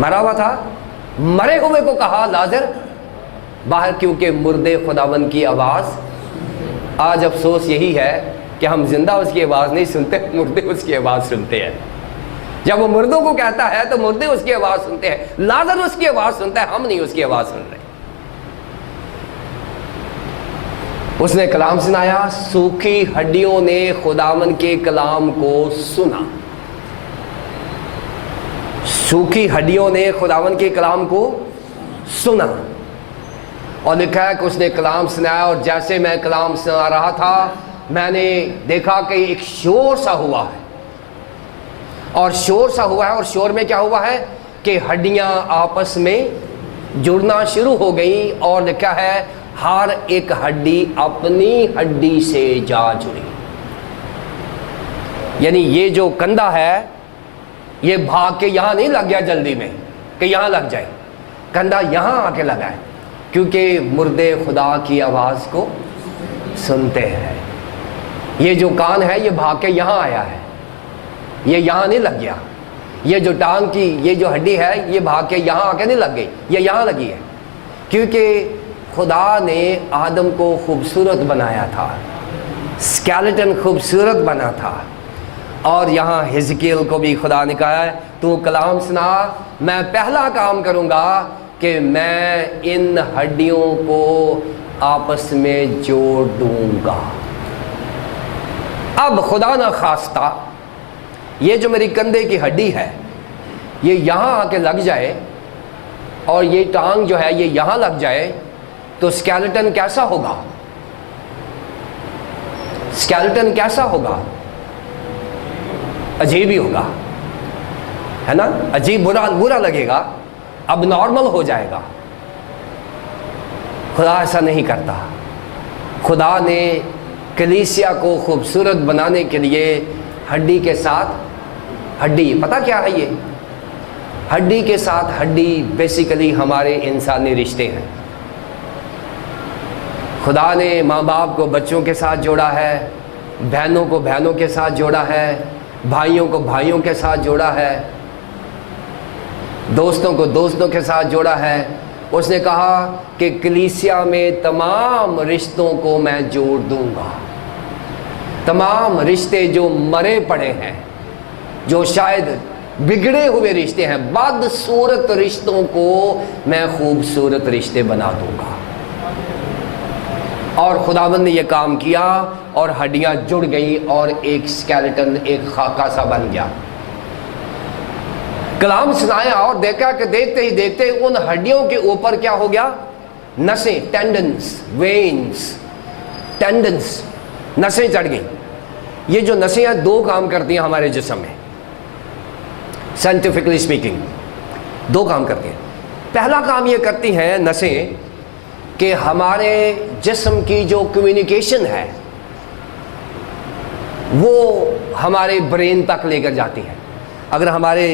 मरा हुआ था। मरे हुए को कहा लाजर बाहर, क्योंकि मुर्दे खुदाबंद की आवाज़। आज अफसोस यही है कि हम जिंदा उसकी आवाज़ नहीं सुनते, मुर्दे उसकी आवाज़ सुनते हैं। जब वो मुर्दों को कहता है तो मुर्दे उसकी आवाज़ सुनते हैं, लाजर उसकी आवाज़ सुनता है, हम नहीं उसकी आवाज़ सुन रहे। उसने कलाम सुनाया, सूखी हड्डियों ने खुदावन के कलाम को सुना। सूखी हड्डियों ने खुदावन के कलाम को सुना। और लिखा है कि उसने कलाम सुनाया, और जैसे मैं कलाम सुना रहा था मैंने देखा कि एक शोर सा हुआ है। और शोर सा हुआ है, और शोर में क्या हुआ है कि हड्डियां आपस में जुड़ना शुरू हो गई। और लिखा है हर एक हड्डी अपनी हड्डी से जा जुड़ी। यानी ये जो कंधा है ये भाग के यहां नहीं लग गया जल्दी में कि यहां लग जाए, कंधा यहां आके लगा है, क्योंकि मुर्दे खुदा की आवाज को सुनते हैं। ये जो कान है ये भाग के यहां आया है, ये यहां नहीं लग गया। ये जो टांग की ये जो हड्डी है ये भाग के यहां आके नहीं लग गई, ये यहां लगी है, क्योंकि खुदा ने आदम को खूबसूरत बनाया था, स्केलेटन खूबसूरत बना था। और यहाँ हिजकियल को भी खुदा ने कहा है तू कलाम सुना, मैं पहला काम करूँगा कि मैं इन हड्डियों को आपस में जोड़ दूंगा। अब खुदा ना खास्ता ये जो मेरी कंधे की हड्डी है ये यहाँ आके लग जाए और ये टांग जो है ये यहाँ लग जाए, तो स्केलेटन कैसा होगा? स्केलेटन कैसा होगा? अजीब ही होगा, है ना? अजीब, बुरा लगेगा, अब नॉर्मल हो जाएगा। खुदा ऐसा नहीं करता। खुदा ने कलीसिया को खूबसूरत बनाने के लिए हड्डी के साथ हड्डी, पता क्या है ये? हड्डी के साथ हड्डी बेसिकली हमारे इंसानी रिश्ते हैं। खुदा ने माँ बाप को बच्चों के साथ जोड़ा है, बहनों को बहनों के साथ जोड़ा है, भाइयों को भाइयों के साथ जोड़ा है, दोस्तों को दोस्तों के साथ जोड़ा है। उसने कहा कि कलीसिया में तमाम रिश्तों को मैं जोड़ दूंगा। तमाम रिश्ते जो मरे पड़े हैं, जो शायद बिगड़े हुए रिश्ते हैं, बदसूरत रिश्तों को मैं खूबसूरत रिश्ते बना दूंगा। और खुदावंद ने यह काम किया और हड्डियां जुड़ गई और एक स्केलेटन, एक खाका सा बन गया। कलाम सुनाया और देखा कि देखते ही देखते उन हड्डियों के ऊपर क्या हो गया? नसें, टेंडन्स, वेन्स, टेंडन्स, नसें चढ़ गई। ये जो नसें हैं दो काम करती हैं हमारे जिस्म में, साइंटिफिकली स्पीकिंग दो काम करती हैं। पहला काम ये करती हैं नसें कि हमारे जिस्म की जो कम्युनिकेशन है वो हमारे ब्रेन तक लेकर जाती है। अगर हमारे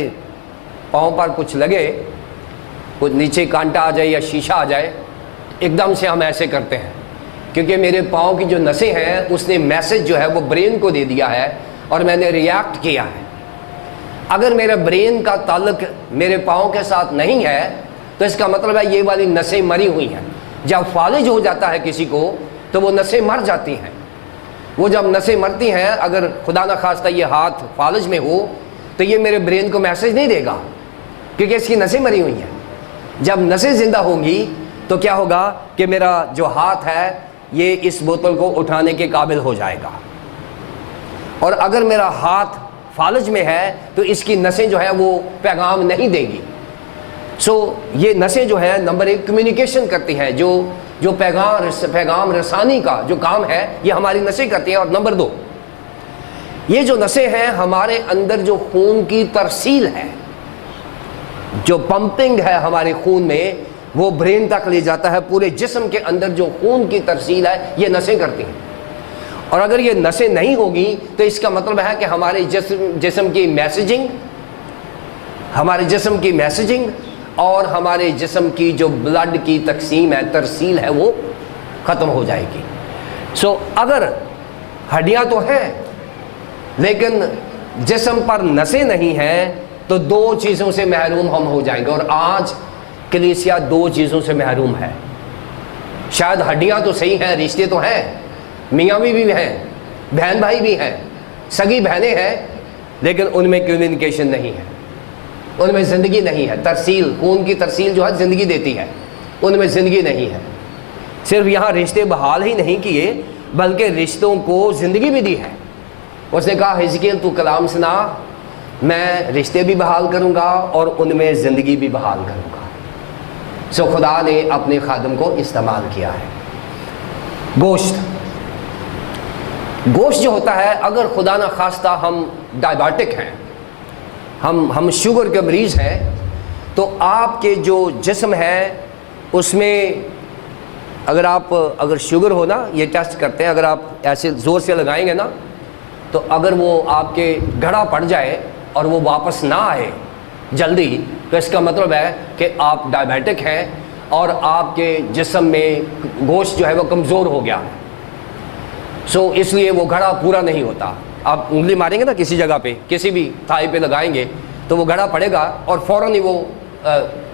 पाँव पर कुछ लगे, कुछ नीचे कांटा आ जाए या शीशा आ जाए, एकदम से हम ऐसे करते हैं, क्योंकि मेरे पाँव की जो नसें हैं उसने मैसेज जो है वो ब्रेन को दे दिया है और मैंने रिएक्ट किया है। अगर मेरे ब्रेन का ताल्लुक मेरे पाँव के साथ नहीं है तो इसका मतलब है ये वाली नसें मरी हुई हैं। जब फालिज हो जाता है किसी को तो वो नसें मर जाती हैं। वो जब नसें मरती हैं, अगर खुदा न खास्ता ये हाथ फालिज में हो तो ये मेरे ब्रेन को मैसेज नहीं देगा, क्योंकि इसकी नसें मरी हुई हैं। जब नसें ज़िंदा होंगी तो क्या होगा कि मेरा जो हाथ है ये इस बोतल को उठाने के काबिल हो जाएगा। और अगर मेरा हाथ फालिज में है तो इसकी नसें जो है वो पैगाम नहीं देगी। ये नसें जो है नंबर एक कम्युनिकेशन करती हैं, जो पैगाम रसानी का जो काम है ये हमारी नसें करती हैं। और नंबर दो, ये जो नसें हैं हमारे अंदर जो खून की तरसील है, जो पंपिंग है हमारे खून में, وہ برین تک لے جاتا ہے. پورے جسم کے اندر جو خون کی ترسیل ہے یہ نسیں کرتی ہیں, اور اگر یہ نسیں نہیں ہوگی تو اس کا مطلب ہے کہ ہمارے جسم کی میسیجنگ اور ہمارے جسم کی جو بلڈ کی تقسیم ہے, ترسیل ہے, وہ ختم ہو جائے گی. سو اگر ہڈیاں تو ہیں لیکن جسم پر نسیں نہیں ہیں تو دو چیزوں سے محروم ہم ہو جائیں گے, اور آج کلیسیا دو چیزوں سے محروم ہے. شاید ہڈیاں تو صحیح ہیں, رشتے تو ہیں, میاں بھی ہیں, بہن بھائی بھی ہیں, سگی بہنیں ہیں, لیکن ان میں کمیونیکیشن نہیں ہے, ان میں زندگی نہیں ہے. ترسیل, خون کی ترسیل جو ہے زندگی دیتی ہے, ان میں زندگی نہیں ہے. صرف یہاں رشتے بحال ہی نہیں کیے بلکہ رشتوں کو زندگی بھی دی ہے. اس نے کہا حزقیل تو کلام سنا, میں رشتے بھی بحال کروں گا اور ان میں زندگی بھی بحال کروں گا. سو خدا نے اپنے خادم کو استعمال کیا ہے. گوشت جو ہوتا ہے, اگر خدا نہ خواستہ ہم ڈائبیٹک ہیں, ہم شوگر کے مریض ہیں, تو آپ کے جو جسم ہے اس میں اگر شوگر ہو نا, یہ ٹیسٹ کرتے ہیں, اگر آپ ایسے زور سے لگائیں گے نا تو اگر وہ آپ کے گھڑا پڑ جائے اور وہ واپس نہ آئے جلدی, تو اس کا مطلب ہے کہ آپ ڈائبیٹک ہیں اور آپ کے جسم میں گوشت جو ہے وہ کمزور ہو گیا. سو اس لیے وہ گھڑا پورا نہیں ہوتا. آپ انگلی ماریں گے نا کسی جگہ پہ, کسی بھی تھائی پہ لگائیں گے تو وہ گھڑا پڑے گا اور فوراً ہی وہ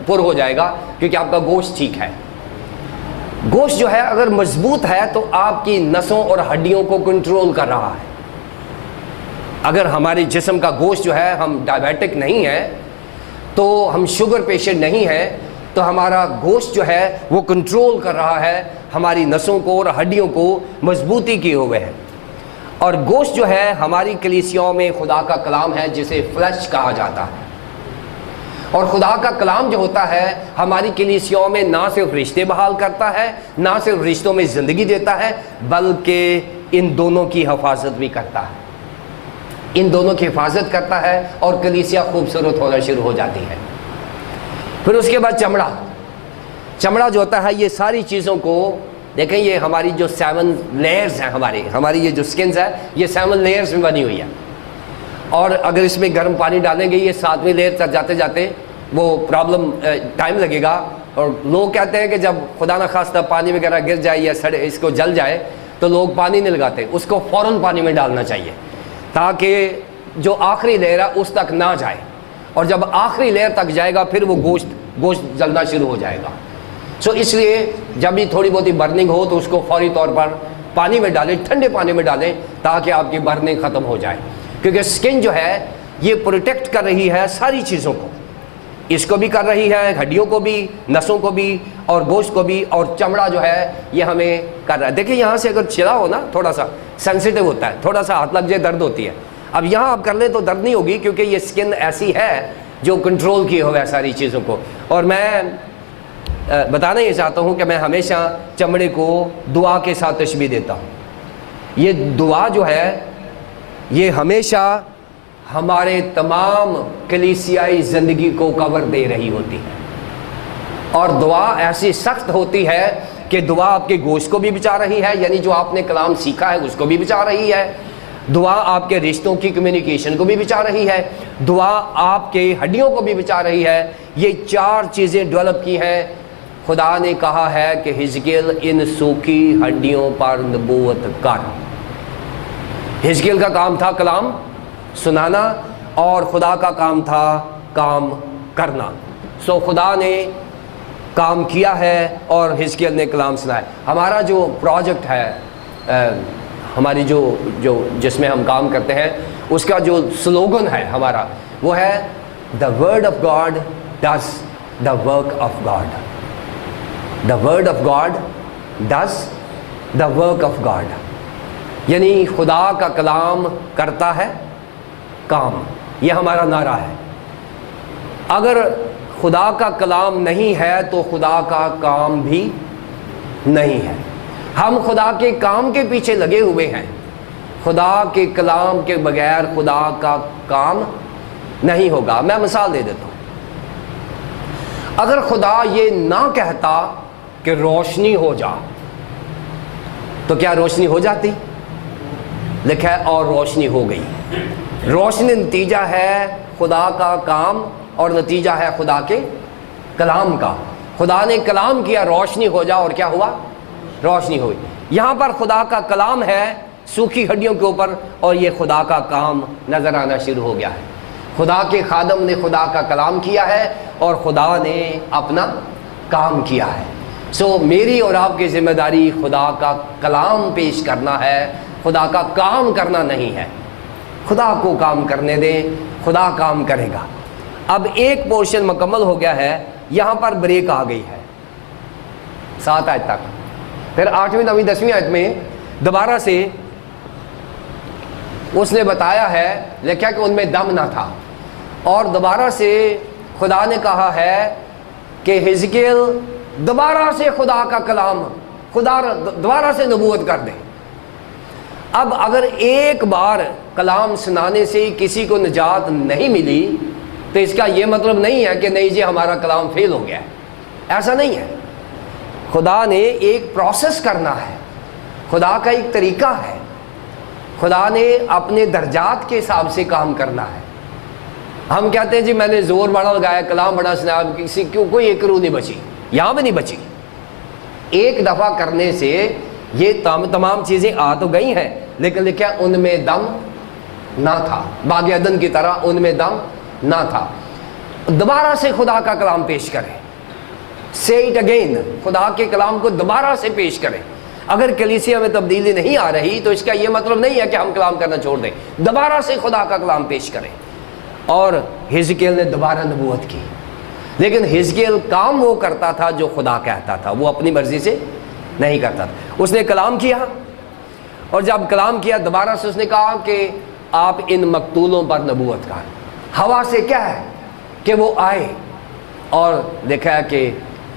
پر ہو جائے گا, کیونکہ آپ کا گوشت ٹھیک ہے. گوشت جو ہے اگر مضبوط ہے تو آپ کی نسوں اور ہڈیوں کو کنٹرول کر رہا ہے. اگر ہمارے جسم کا گوشت جو ہے, ہم ڈائبیٹک نہیں ہیں تو ہم شوگر پیشنٹ نہیں ہیں, تو ہمارا گوشت جو ہے وہ کنٹرول کر رہا ہے ہماری نسوں کو اور ہڈیوں کو مضبوطی کیے ہوئے ہے. اور گوشت جو ہے ہماری کلیسیاؤں میں خدا کا کلام ہے جسے فلیش کہا جاتا ہے. اور خدا کا کلام جو ہوتا ہے ہماری کلیسیاؤں میں نہ صرف رشتے بحال کرتا ہے, نہ صرف رشتوں میں زندگی دیتا ہے, بلکہ ان دونوں کی حفاظت بھی کرتا ہے. ان دونوں کی حفاظت کرتا ہے اور کلیسیا خوبصورت ہونا شروع ہو جاتی ہے. پھر اس کے بعد چمڑا جو ہوتا ہے, یہ ساری چیزوں کو دیکھیں, یہ ہماری جو 7 لیئرز ہیں, ہماری یہ جو سکنز ہے یہ 7 لیئرز میں بنی ہوئی ہے, اور اگر اس میں گرم پانی ڈالیں گے یہ 7ویں لیئر تک جاتے جاتے وہ پرابلم ٹائم لگے گا. اور لوگ کہتے ہیں کہ جب خدا نہ خواستہ پانی وغیرہ گر جائے یا اس کو جل جائے تو لوگ پانی نہیں لگاتے, اس کو فوراً پانی میں ڈالنا چاہیے تاکہ جو آخری لیئر ہے اس تک نہ جائے, اور جب آخری لیئر تک جائے گا پھر وہ گوشت جلنا شروع ہو جائے گا. سو اس لیے جب بھی تھوڑی بہت برننگ ہو تو اس کو فوری طور پر پانی میں ڈالیں, ٹھنڈے پانی میں ڈالیں تاکہ آپ کی برننگ ختم ہو جائے. کیونکہ سکن جو ہے یہ پروٹیکٹ کر رہی ہے ساری چیزوں کو, اس کو بھی کر رہی ہے, ہڈیوں کو بھی, نسوں کو بھی, اور گوشت کو بھی, اور چمڑا جو ہے یہ ہمیں کر رہا ہے. دیکھیں یہاں سے اگر چلا ہو نا, تھوڑا سا سینسیٹیو ہوتا ہے, تھوڑا سا ہاتھ لگ جائے درد ہوتی ہے. اب یہاں آپ کر لیں تو درد نہیں ہوگی کیونکہ یہ سکن ایسی ہے جو کنٹرول کیے ہوئے ہے ساری چیزوں کو. اور میں بتانا یہ چاہتا ہوں کہ میں ہمیشہ چمڑے کو دعا کے ساتھ تشبیہ دیتا ہوں. یہ دعا جو ہے یہ ہمیشہ ہمارے تمام کلیسیائی زندگی کو کور دے رہی ہوتی ہے, اور دعا ایسی سخت ہوتی ہے کہ دعا آپ کے گوشت کو بھی بچا رہی ہے, یعنی جو آپ نے کلام سیکھا ہے اس کو بھی بچا رہی ہے. دعا آپ کے رشتوں کی کمیونیکیشن کو بھی بچا رہی ہے. دعا آپ کے ہڈیوں کو بھی بچا رہی ہے. یہ 4 چیزیں ڈیولپ کی ہیں. خدا نے کہا ہے کہ حزقیل ان سوکھی ہڈیوں پر نبوت کر. حزقیل کا کام تھا کلام سنانا, اور خدا کا کام تھا کام کرنا. سو خدا نے کام کیا ہے اور حزقیل نے کلام سنایا. ہمارا جو پروجیکٹ ہے, ہماری جو جس میں ہم کام کرتے ہیں, اس کا جو سلوگن ہے ہمارا وہ ہے The word of God does the work of God. The word of God does the work of God. یعنی خدا کا کلام کرتا ہے کام, یہ ہمارا نعرہ ہے. اگر خدا کا کلام نہیں ہے تو خدا کا کام بھی نہیں ہے. ہم خدا کے کام کے پیچھے لگے ہوئے ہیں. خدا کے کلام کے بغیر خدا کا کام نہیں ہوگا. میں مثال دے دیتا ہوں. اگر خدا یہ نہ کہتا کہ روشنی ہو جا تو کیا روشنی ہو جاتی؟ لکھا ہے اور روشنی ہو گئی۔ روشنی نتیجہ ہے خدا کا کام اور نتیجہ ہے خدا کے کلام کا۔ خدا نے کلام کیا روشنی ہو جا، اور کیا ہوا؟ روشنی ہوئی۔ یہاں پر خدا کا کلام ہے سوکھی ہڈیوں کے اوپر، اور یہ خدا کا کام نظر آنا شروع ہو گیا ہے۔ خدا کے خادم نے خدا کا کلام کیا ہے اور خدا نے اپنا کام کیا ہے۔ میری اور آپ کی ذمہ داری خدا کا کلام پیش کرنا ہے، خدا کا کام کرنا نہیں ہے۔ خدا کو کام کرنے دیں، خدا کام کرے گا۔ اب ایک پورشن مکمل ہو گیا ہے، یہاں پر بریک آ گئی ہے 7 آیت تک۔ پھر 8ویں 9ویں 10ویں آیت میں دوبارہ سے اس نے بتایا ہے، لکھا کہ ان میں دم نہ تھا، اور دوبارہ سے خدا نے کہا ہے کہ حزقیل دوبارہ سے خدا کا کلام، خدا دوبارہ سے نبوت کر دے۔ اب اگر ایک بار کلام سنانے سے کسی کو نجات نہیں ملی تو اس کا یہ مطلب نہیں ہے کہ نہیں جی ہمارا کلام فیل ہو گیا ہے، ایسا نہیں ہے۔ خدا نے ایک پروسیس کرنا ہے، خدا کا ایک طریقہ ہے، خدا نے اپنے درجات کے حساب سے کام کرنا ہے۔ ہم کہتے ہیں جی میں نے زور بڑا لگایا، کلام بڑا سنایا، کسی کوئی ایک روح نہیں بچی، یہاں بھی نہیں بچی۔ ایک دفعہ کرنے سے یہ تمام چیزیں آ تو گئی ہیں، لیکن لکھا ان میں دم نہ تھا، باغ عدن کی طرح ان میں دم نہ تھا۔ دوبارہ سے خدا کا کلام پیش کریں، say it again، خدا کے کلام کو دوبارہ سے پیش کریں۔ اگر کلیسیا میں تبدیلی نہیں آ رہی تو اس کا یہ مطلب نہیں ہے کہ ہم کلام کرنا چھوڑ دیں، دوبارہ سے خدا کا کلام پیش کریں۔ اور حزقیل نے دوبارہ نبوت کی، لیکن حزقیل کام وہ کرتا تھا جو خدا کہتا تھا، وہ اپنی مرضی سے نہیں کرتا تھا۔ اس نے کلام کیا، اور جب کلام کیا دوبارہ سے اس نے کہا کہ آپ ان مقتولوں پر نبوت کر۔ ہوا سے کیا ہے کہ وہ آئے، اور دیکھا کہ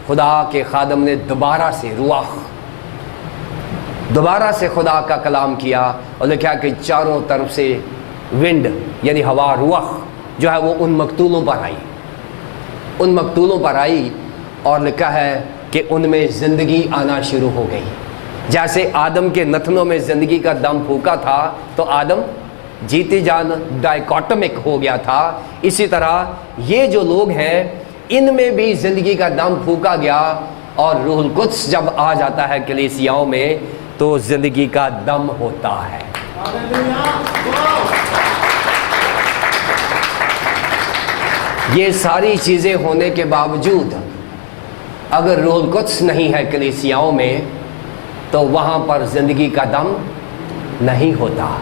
خدا کے خادم نے دوبارہ سے رواح، دوبارہ سے خدا کا کلام کیا، اور لکھا کہ چاروں طرف سے ونڈ یعنی ہوا، رواح جو ہے وہ ان مقتولوں پر آئی، ان مقتولوں پر آئی، اور لکھا ہے کہ ان میں زندگی آنا شروع ہو گئی۔ جیسے آدم کے نتنوں میں زندگی کا دم پھونکا تھا تو آدم جیتی جان ڈائیکاٹمک ہو گیا تھا، اسی طرح یہ جو لوگ ہیں ان میں بھی زندگی کا دم پھونکا گیا، اور روح القدس جب آ جاتا ہے کلیسیاؤں میں تو زندگی کا دم ہوتا ہے۔ یہ ساری چیزیں ہونے کے باوجود اگر روح القدس نہیں ہے کلیسیاؤں میں تو وہاں پر زندگی کا دم نہیں ہوتا۔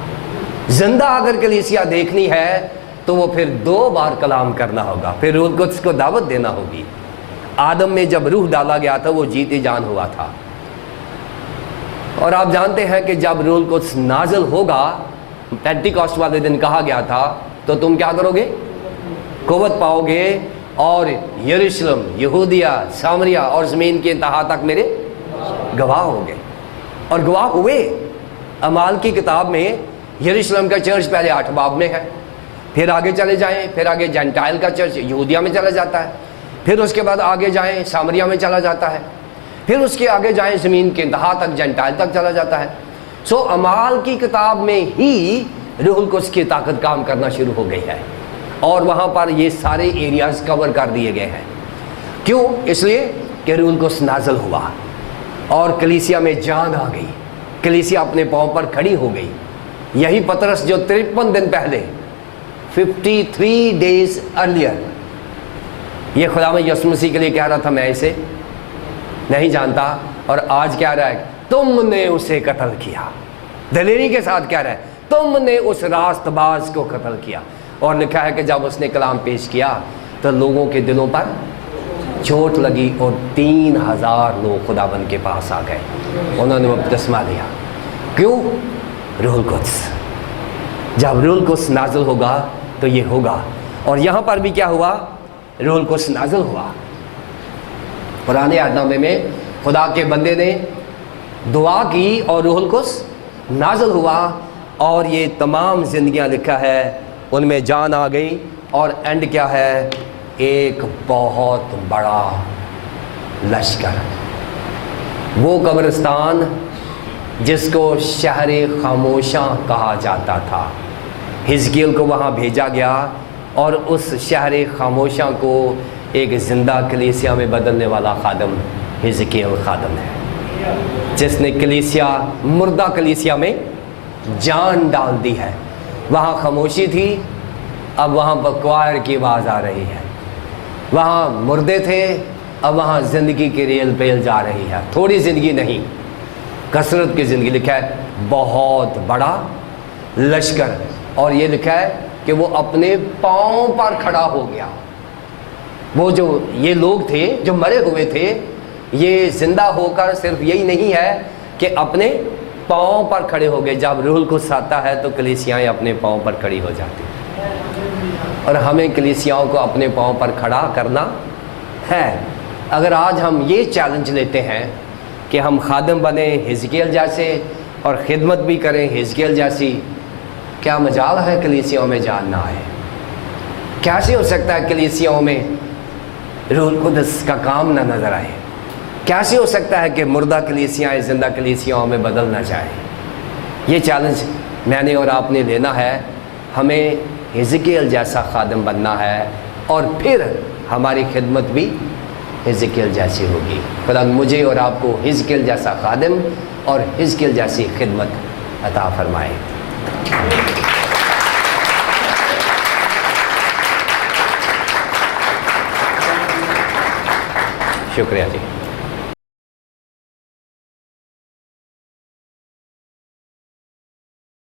زندہ اگر کلیسیا دیکھنی ہے تو وہ پھر 2 بار کلام کرنا ہوگا، پھر روح القدس کو دعوت دینا ہوگی۔ آدم میں جب روح ڈالا گیا تھا وہ جیتی جان ہوا تھا، اور آپ جانتے ہیں کہ جب روح القدس نازل ہوگا، پینٹیکاسٹ والے دن کہا گیا تھا تو تم کیا کرو گے؟ قوت پاؤ گے، اور یروشلم، یہودیہ، سامریہ اور زمین کے انتہا تک میرے گواہ ہو گئے، اور گواہ ہوئے۔ اعمال کی کتاب میں یروشلم کا چرچ پہلے 8 باب میں ہے، پھر آگے چلے جائیں، پھر آگے جینٹائل کا چرچ یہودیہ میں چلا جاتا ہے، پھر اس کے بعد آگے جائیں سامریہ میں چلا جاتا ہے، پھر اس کے آگے جائیں زمین کے انتہا تک، جینٹائل تک چلا جاتا ہے۔ اعمال کی کتاب میں ہی روح القدس کی طاقت کام کرنا شروع ہو گئی ہے، اور وہاں پر یہ سارے ایریاز کور کر دیے گئے ہیں۔ کیوں؟ اس لیے کہ روح القدس نازل ہوا اور کلیسیا میں جان آ گئی، کلیسیا اپنے پاؤں پر کھڑی ہو گئی۔ یہی پطرس جو 53 دن پہلے 53 days earlier یہ خدا یسوع مسیح کے لیے کہہ رہا تھا میں اسے نہیں جانتا، اور آج کہہ رہا ہے تم نے اسے قتل کیا، دلیری کے ساتھ کہہ رہا ہے تم نے اس راست باز کو قتل کیا۔ اور لکھا ہے کہ جب اس نے کلام پیش کیا تو لوگوں کے دلوں پر چوٹ لگی، اور 3000 لوگ خداوند کے پاس آ گئے، انہوں نے بپتسمہ لیا۔ کیوں؟ روح القدس۔ جب روح القدس نازل ہوگا تو یہ ہوگا، اور یہاں پر بھی کیا ہوا؟ روح القدس نازل ہوا۔ پرانے عہد نامے میں خدا کے بندے نے دعا کی اور روح القدس نازل ہوا، اور یہ تمام زندگیاں لکھا ہے ان میں جان آ گئی، اور اینڈ کیا ہے؟ एक बहुत बड़ा लश्कर। वो कब्रिस्तान जिसको शहर खामोशा कहा जाता था, हिजकियल को वहाँ भेजा गया और उस शहर खामोशा को एक ज़िंदा कलीसिया में बदलने वाला खादम हिजकियल खादम है, जिसने कलीसिया, मुर्दा कलीसिया में जान डाल दी है। वहाँ खामोशी थी, अब वहाँ बकवार की आवाज़ आ रही है। वहाँ मुर्दे थे, अब वहाँ ज़िंदगी की रेल पेल जा रही है। थोड़ी ज़िंदगी नहीं, कसरत की ज़िंदगी। लिखा है बहुत बड़ा लश्कर, और ये लिखा है कि वो अपने पाँव पर खड़ा हो गया। वो जो ये लोग थे जो मरे हुए थे, ये ज़िंदा होकर सिर्फ यही नहीं है कि अपने पाँव पर खड़े हो गए। जब रूह कुद्स आता है तो कलीसियाएँ अपने पाँव पर खड़ी हो जाती हैं, और हमें कलीसियाओं को अपने पाँव पर खड़ा करना है। अगर आज हम ये चैलेंज लेते हैं कि हम खादम बने हिजकियल जैसे और ख़िदमत भी करें हिजकियल जैसी, क्या मजाल है कलीसियाओं में जान ना आए? कैसे हो सकता है कलीसियाओं में रूह कुद्स का काम ना नज़र आए? कैसे हो सकता है कि मुर्दा कलीसियाएँ ज़िंदा कलीसियाओं में बदल ना जाए? ये चैलेंज मैंने और आपने लेना है। हमें हिजकियल जैसा खादम बनना है, और फिर हमारी खिदमत भी हिजकियल जैसी होगी। खुदा मुझे और आपको हिजकियल जैसा खादम और हिजकियल जैसी खिदमत अता फरमाए। शुक्रिया जी।